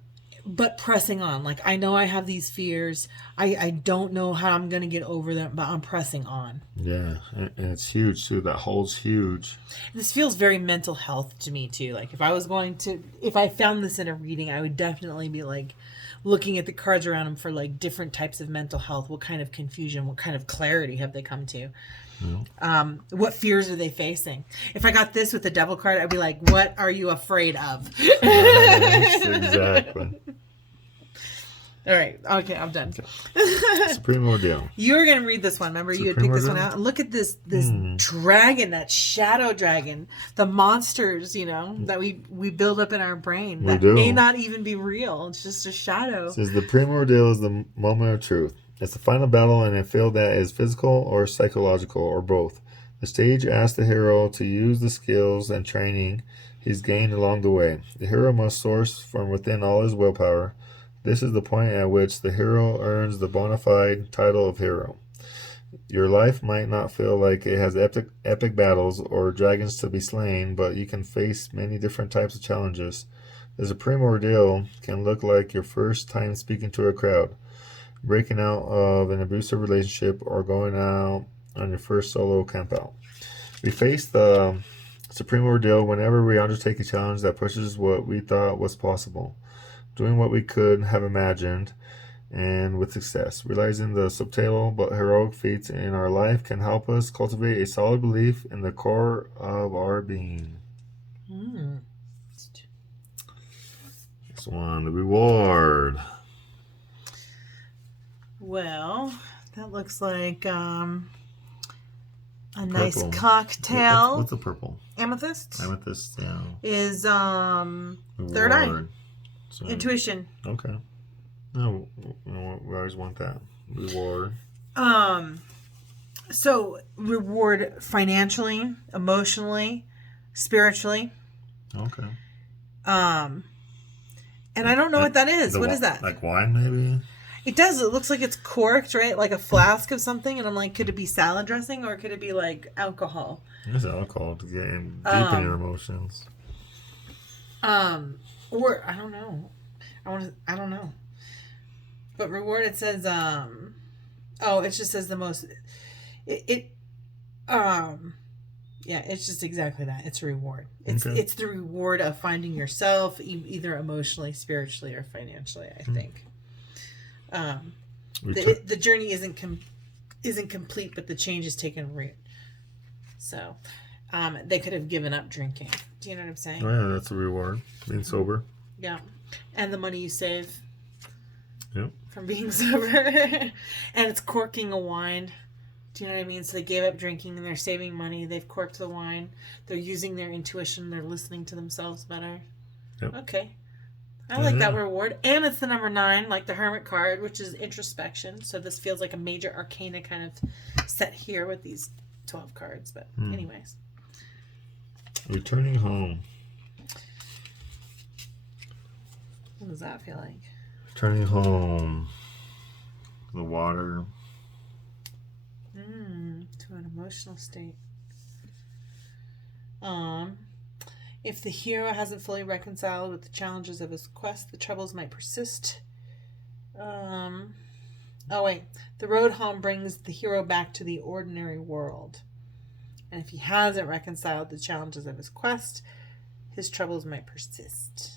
But pressing on. Like, I know I have these fears. I don't know how I'm going to get over them, but I'm pressing on. Yeah, and it's huge too. That hole's huge. This feels very mental health to me too. Like, if I found this in a reading, I would definitely be like looking at the cards around them for like different types of mental health. What kind of confusion, what kind of clarity have they come to? What fears are they facing? If I got this with the devil card, I'd be like, what are you afraid of? Yes, exactly. All right. Okay, I'm done. Okay. Supremo Deal. You were going to read this one. Remember, you had picked this one out. And look at this dragon, that shadow dragon. The monsters, that we build up in our brain. That may not even be real. It's just a shadow. It says the primordial is the moment of truth. It's the final battle in a field that is physical or psychological or both. The stage asks the hero to use the skills and training he's gained along the way. The hero must source from within all his willpower. This is the point at which the hero earns the bona fide title of hero. Your life might not feel like it has epic battles or dragons to be slain, but you can face many different types of challenges. The Supreme Ordeal can look like your first time speaking to a crowd, breaking out of an abusive relationship, or going out on your first solo campout. We face the Supreme Ordeal whenever we undertake a challenge that pushes what we thought was possible, doing what we could have imagined, and with success. Realizing the subtle but heroic feats in our life can help us cultivate a solid belief in the core of our being. Next one, the reward. Well, that looks like a Purple. nice cocktail. What's the purple? Amethyst? Amethyst, yeah. Is third eye. So, intuition. Okay. No, we always want that. Reward. So reward financially, emotionally, spiritually. Okay. And I don't know what that is. What is that? Like wine, maybe? It does. It looks like it's corked, right? Like a flask of something. And I'm like, could it be salad dressing or could it be like alcohol? It's alcohol to get in deep in your emotions. Or I don't know. I don't know. But reward, it says, it just says the most, yeah, it's just exactly that. It's a reward. It's the reward of finding yourself, either emotionally, spiritually, or financially, I think. The journey isn't complete, but the change is taken root. So, they could have given up drinking. Do you know what I'm saying? Oh, yeah, that's a reward. Being sober. Yeah. And the money you save. Yep. From being sober. And it's corking a wine. Do you know what I mean? So they gave up drinking and they're saving money. They've corked the wine. They're using their intuition. They're listening to themselves better. Yep. Okay. I like that reward. And it's the number 9, like the Hermit card, which is introspection. So this feels like a major arcana kind of set here with these 12 cards. But anyways. Returning home. What does that feel like? Returning home. The water. To an emotional state. If the hero hasn't fully reconciled with the challenges of his quest, the troubles might persist. The road home brings the hero back to the ordinary world. And if he hasn't reconciled the challenges of his quest, his troubles might persist.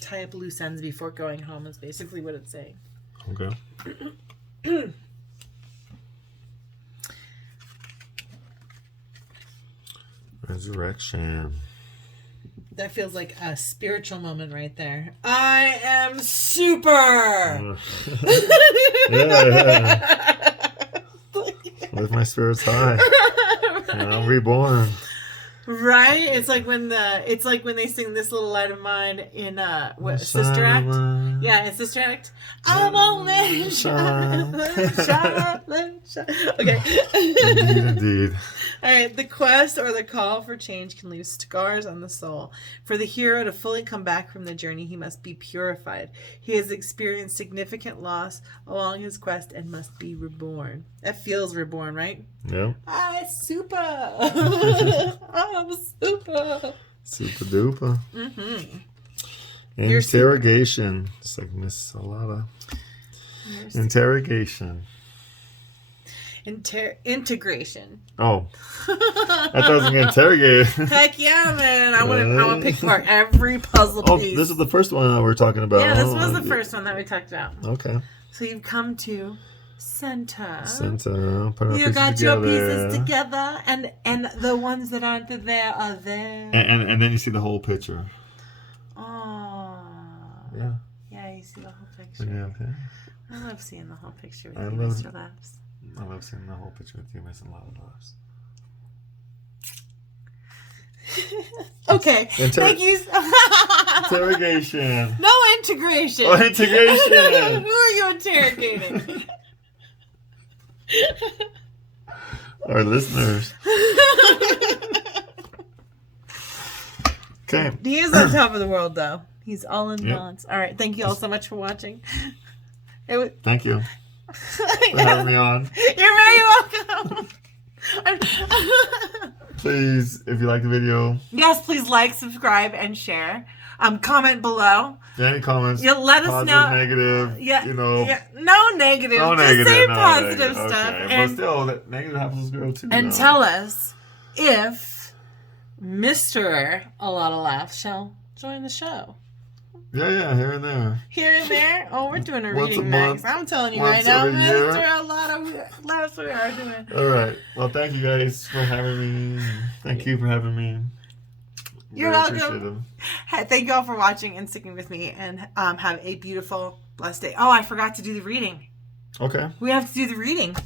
Tie up loose ends before going home is basically what it's saying. Okay. Resurrection. That feels like a spiritual moment right there. I am super! Yeah. Lift my spirits high. And I'm reborn. Right? It's like when they sing This Little Light of Mine in Sister Act. Yeah, it's Sister Act. I won't let it shine. Okay. Indeed. All right. The quest or the call for change can leave scars on the soul. For the hero to fully come back from the journey, he must be purified. He has experienced significant loss along his quest and must be reborn. That feels reborn, right? Yep. I'm super. I'm super. Super duper. Interrogation. It's like Miss Alana. Interrogation. Integration. Oh. I thought I was going to interrogate. Heck yeah, man. I want to pick apart every puzzle piece. Oh, this is the first one we're talking about. Yeah, this was the first one that we talked about. Okay. So you've come to center. Put our you got your pieces together, and the ones that aren't there are there. And then you see the whole picture. Oh. Yeah. Yeah, you see the whole picture. Yeah, okay. I love seeing the whole picture with you, Mr. Labs. I love seeing the whole picture with you, Miss Labs. Okay. Thank you. Interrogation. No integration. Oh, integration. Who are you interrogating? Our listeners. Okay. He is on top of the world, though. He's all in balance. All right. Thank you all so much for watching. Thank you for having me on. You're very welcome. Please, if you like the video. Yes, please like, subscribe, and share. Comment below. Any comments? Let us know. Negative. Yeah. You know. Yeah, no negative. No Just negative. say No positive negative. stuff. Okay. And, but still, that negative happens to grow too. And tell us if Mr. A Lot of Laughs shall join the show. Yeah, here and there. Here and there? Oh, we're doing a Once reading a month, next. I'm telling you once right now, every year. Mr. A Lot of Laughs we are doing. All right. Well, thank you guys for having me. Thank you for having me. You're Very welcome. Thank you all for watching and sticking with me, and have a beautiful, blessed day. Oh, I forgot to do the reading. Okay. We have to do the reading.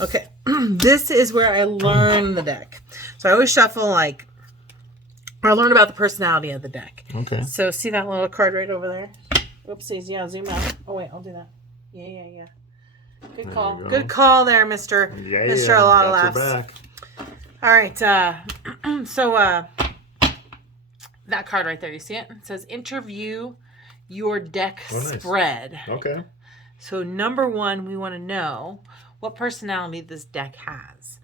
Okay. This is where I learn the deck. So I always shuffle I learn about the personality of the deck. Okay. So see that little card right over there? Oopsies. Yeah, zoom out. Oh, wait, I'll do that. Yeah. Good call. Good call there, Mr. Mr. A Lot of Laughs. Back. All right. So that card right there, you see it? It says interview your deck spread. Okay. So number 1, we want to know what personality this deck has.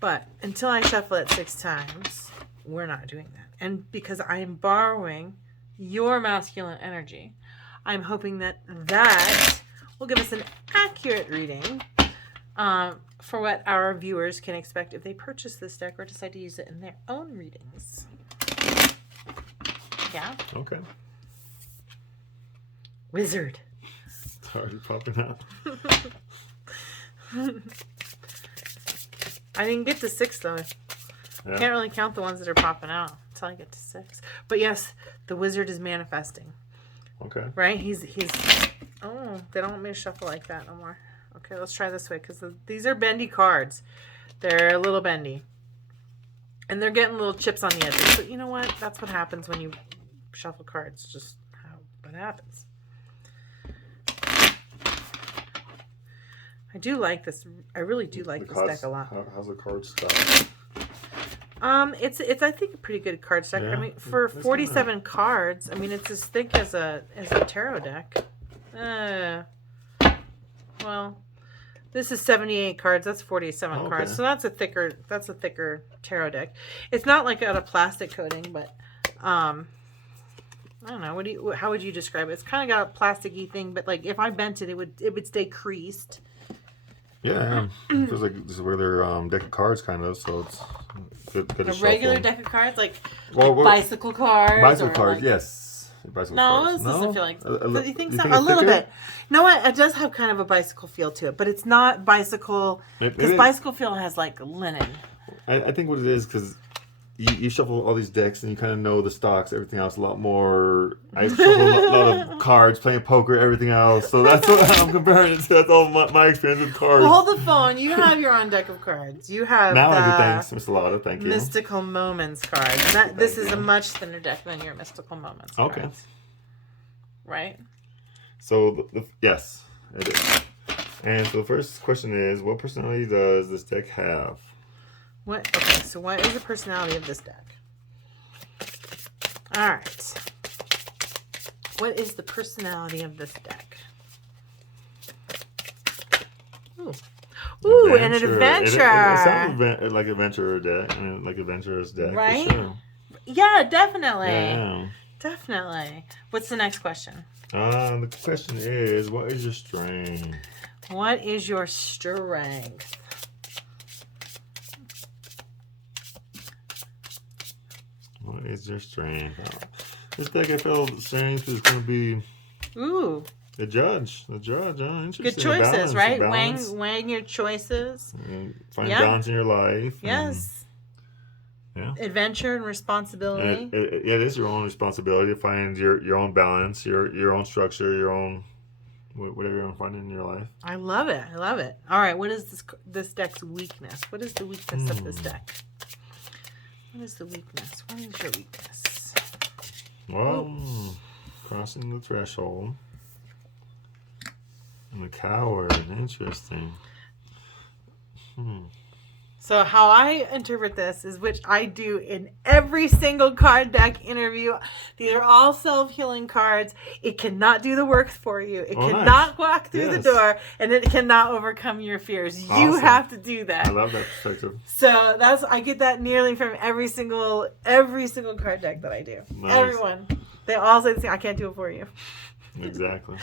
But until I shuffle it 6 times, we're not doing that. And because I am borrowing your masculine energy, I'm hoping that will give us an accurate reading for what our viewers can expect if they purchase this deck or decide to use it in their own readings. Yeah? Okay. Wizard. It's already popping out. I didn't get to 6 though. Yeah. Can't really count the ones that are popping out until I get to 6. But yes, the wizard is manifesting. Okay. Right? He's Oh, they don't want me to shuffle like that no more. Okay, let's try this way because these are bendy cards. They're a little bendy. And they're getting little chips on the edges. But you know what? That's what happens when you shuffle cards. Just what happens. I do like this. I really do like this deck a lot. How's the card stack? It's I think a pretty good card stack. Yeah, I mean, for 47 cards, I mean it's as thick as a tarot deck. Well, this is 78 cards. That's 47 cards. So that's a thicker tarot deck. It's not like got a plastic coating, but I don't know. How would you describe it? It's kind of got a plasticky thing, but like if I bent it, it would stay creased. Yeah, it feels like this is where their deck of cards kind of, so it's good a regular deck of cards, like bicycle cards. Bicycle cards, like, yes. Bicycle cards. This doesn't feel like. Do you think so? A little bit. No, it does have kind of a bicycle feel to it, but it's not bicycle because bicycle feel has like linen. I think what it is because you shuffle all these decks and you kind of know the stocks, everything else a lot more. I shuffle a lot of cards, playing poker, everything else. So that's what I'm comparing it to. That's all my experience with cards. Well, hold the phone. You have your own deck of cards. You have now I do. Thanks, Miss Lotta. Thank you. Mystical Moments cards. This is a much thinner deck than your Mystical Moments cards. Okay. Right? So, yes, it is. And so the first question is, what personality does this deck have? Okay, so what is the personality of this deck? All right. What is the personality of this deck? Ooh, an adventure. It sounds like adventurer deck. I mean, like adventurous deck. Right? For sure. Yeah, definitely. Yeah. Definitely. What's the next question? The question is, what is your strength? What is your strength? What is your strength? This deck, I feel strength is going to be the judge. The judge, interesting. Good choices, right? Weighing your choices. Find balance in your life. Yes. Yeah. Adventure and responsibility. And it is your own responsibility to find your own balance, your own structure, your own whatever you want to find in your life. I love it. I love it. All right. What is this deck's weakness? What is the weakness of this deck? What is the weakness? What is your weakness? Well, crossing the threshold. And the coward. Interesting. So how I interpret this is, which I do in every single card deck interview. These are all self-healing cards. It cannot do the work for you. It cannot walk through the door, and it cannot overcome your fears. Awesome. You have to do that. I love that perspective. So I get that nearly from every single card deck that I do. Nice. Everyone, they all say the same. I can't do it for you. Exactly.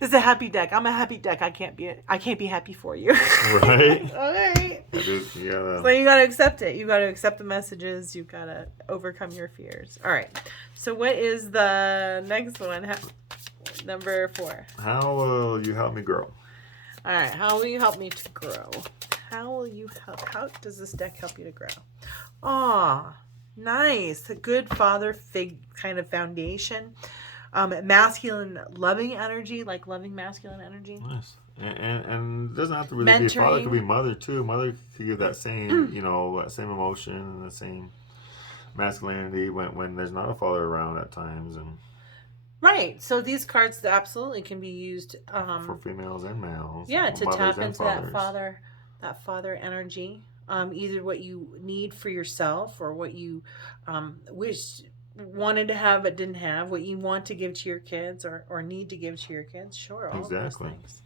This is a happy deck. I'm a happy deck. I can't be happy for you. Right. All right. Yeah. So you gotta accept it. You gotta accept the messages. You gotta overcome your fears. All right. So what is the next one? Number 4. How will you help me grow? All right. How will you help me to grow? How does this deck help you to grow? Aw, nice. A good father kind of foundation. Masculine loving energy, like loving masculine energy. Nice. And it doesn't have to really be a father. It could be mother too. Mother could give that same, that same emotion and the same masculinity when there's not a father around at times. And right. So these cards absolutely can be used for females and males. Yeah, to tap into that father energy. Either what you need for yourself or what you wanted to have but didn't have, what you want to give to your kids or need to give to your kids. Sure, all exactly. Those things.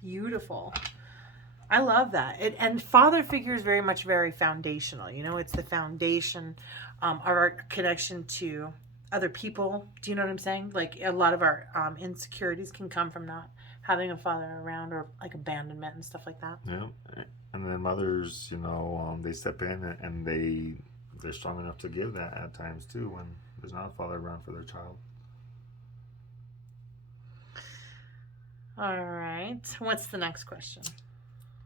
Beautiful. I love that. And father figure is very foundational. It's the foundation of our connection to other people. Do you know what I'm saying? Like a lot of our insecurities can come from not having a father around, or like abandonment and stuff like that. Yeah. And then mothers, they step in and they're strong enough to give that at times too when there's not a father around for their child. All right. What's the next question?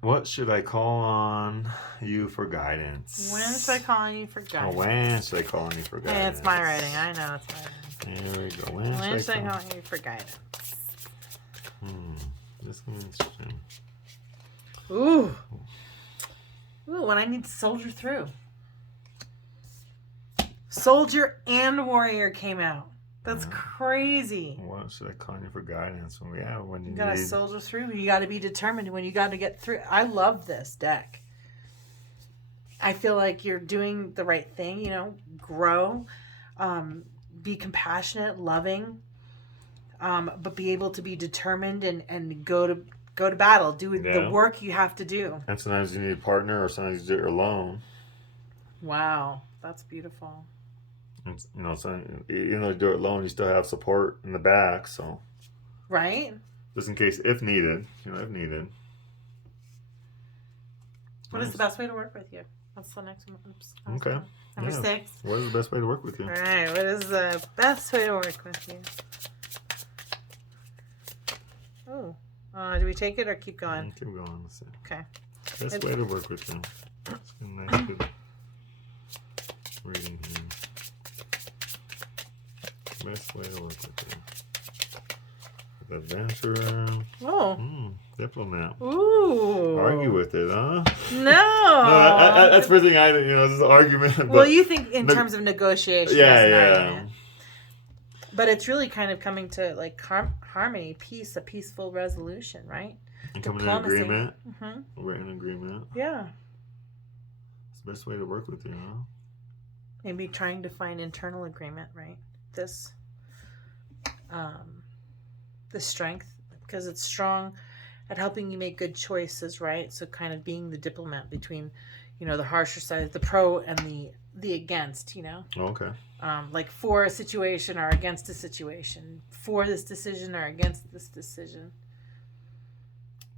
What should I call on you for guidance? When should I call on you for guidance? When should I call on you for guidance? Hey, it's my writing. I know it's my writing. There we go. When should I call on you for guidance? This is gonna be interesting. Ooh. Ooh, when I need to soldier through. Soldier and warrior came out. That's crazy. What should I call you for guidance when You gotta soldier through. You gotta be determined when you gotta get through. I love this deck. I feel like you're doing the right thing, you know, grow, be compassionate, loving, but be able to be determined and go to battle, do the work you have to do. And sometimes you need a partner, or sometimes you do it alone. Wow, that's beautiful. It's, you know, so even though you do it alone, you still have support in the back. So, right? Just in case, if needed, if needed. What is the best way to work with you? What's the next one? Oops. Okay. Number 6. What is the best way to work with you? All right. What is the best way to work with you? Oh. Do we take it or keep going? Keep going. Let's see. Okay. Best way to work with you. Let's get a nice good reading here. Best way to work with you. Adventurer. Oh. Diplomat. Ooh. Argue with it, huh? No. That's the first thing this is an argument. But well, you think in terms of negotiation. Yeah. But it's really kind of coming to like harmony, peace, a peaceful resolution, right? And coming to an agreement. We're in agreement. Yeah. It's the best way to work with you, huh? Maybe trying to find internal agreement, right? This strength, because it's strong at helping you make good choices, right? So kind of being the diplomat between, the harsher side, the pro and the against, Okay. Like for a situation or against a situation, for this decision or against this decision.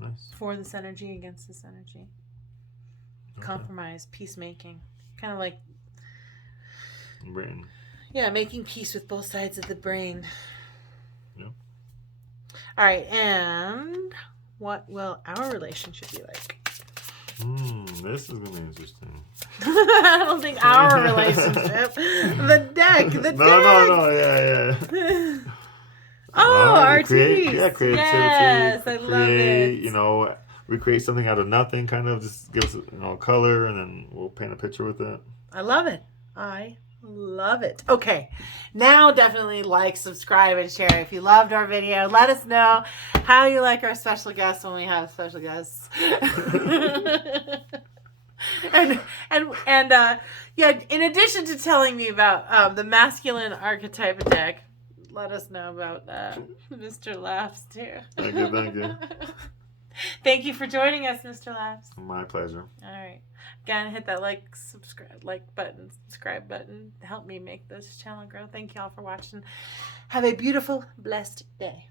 Nice. For this energy, against this energy. Okay. Compromise, peacemaking. Kind of like brain. Yeah, making peace with both sides of the brain. Yep. All right, and what will our relationship be like? This is going to be interesting. I don't think our relationship. The deck. No, yeah. Our creativity. Yes, I love it. We create something out of nothing, kind of just gives it, color, and then we'll paint a picture with it. I love it. Love it. Okay, now definitely like, subscribe, and share if you loved our video. Let us know how you like our special guests when we have special guests. and in addition to telling me about the masculine archetype deck, let us know about Mr. Laughs too. Thank you. Thank you for joining us, Mr. Laughs. My pleasure. All right. Again, hit that subscribe button. Help me make this channel grow. Thank you all for watching. Have a beautiful, blessed day.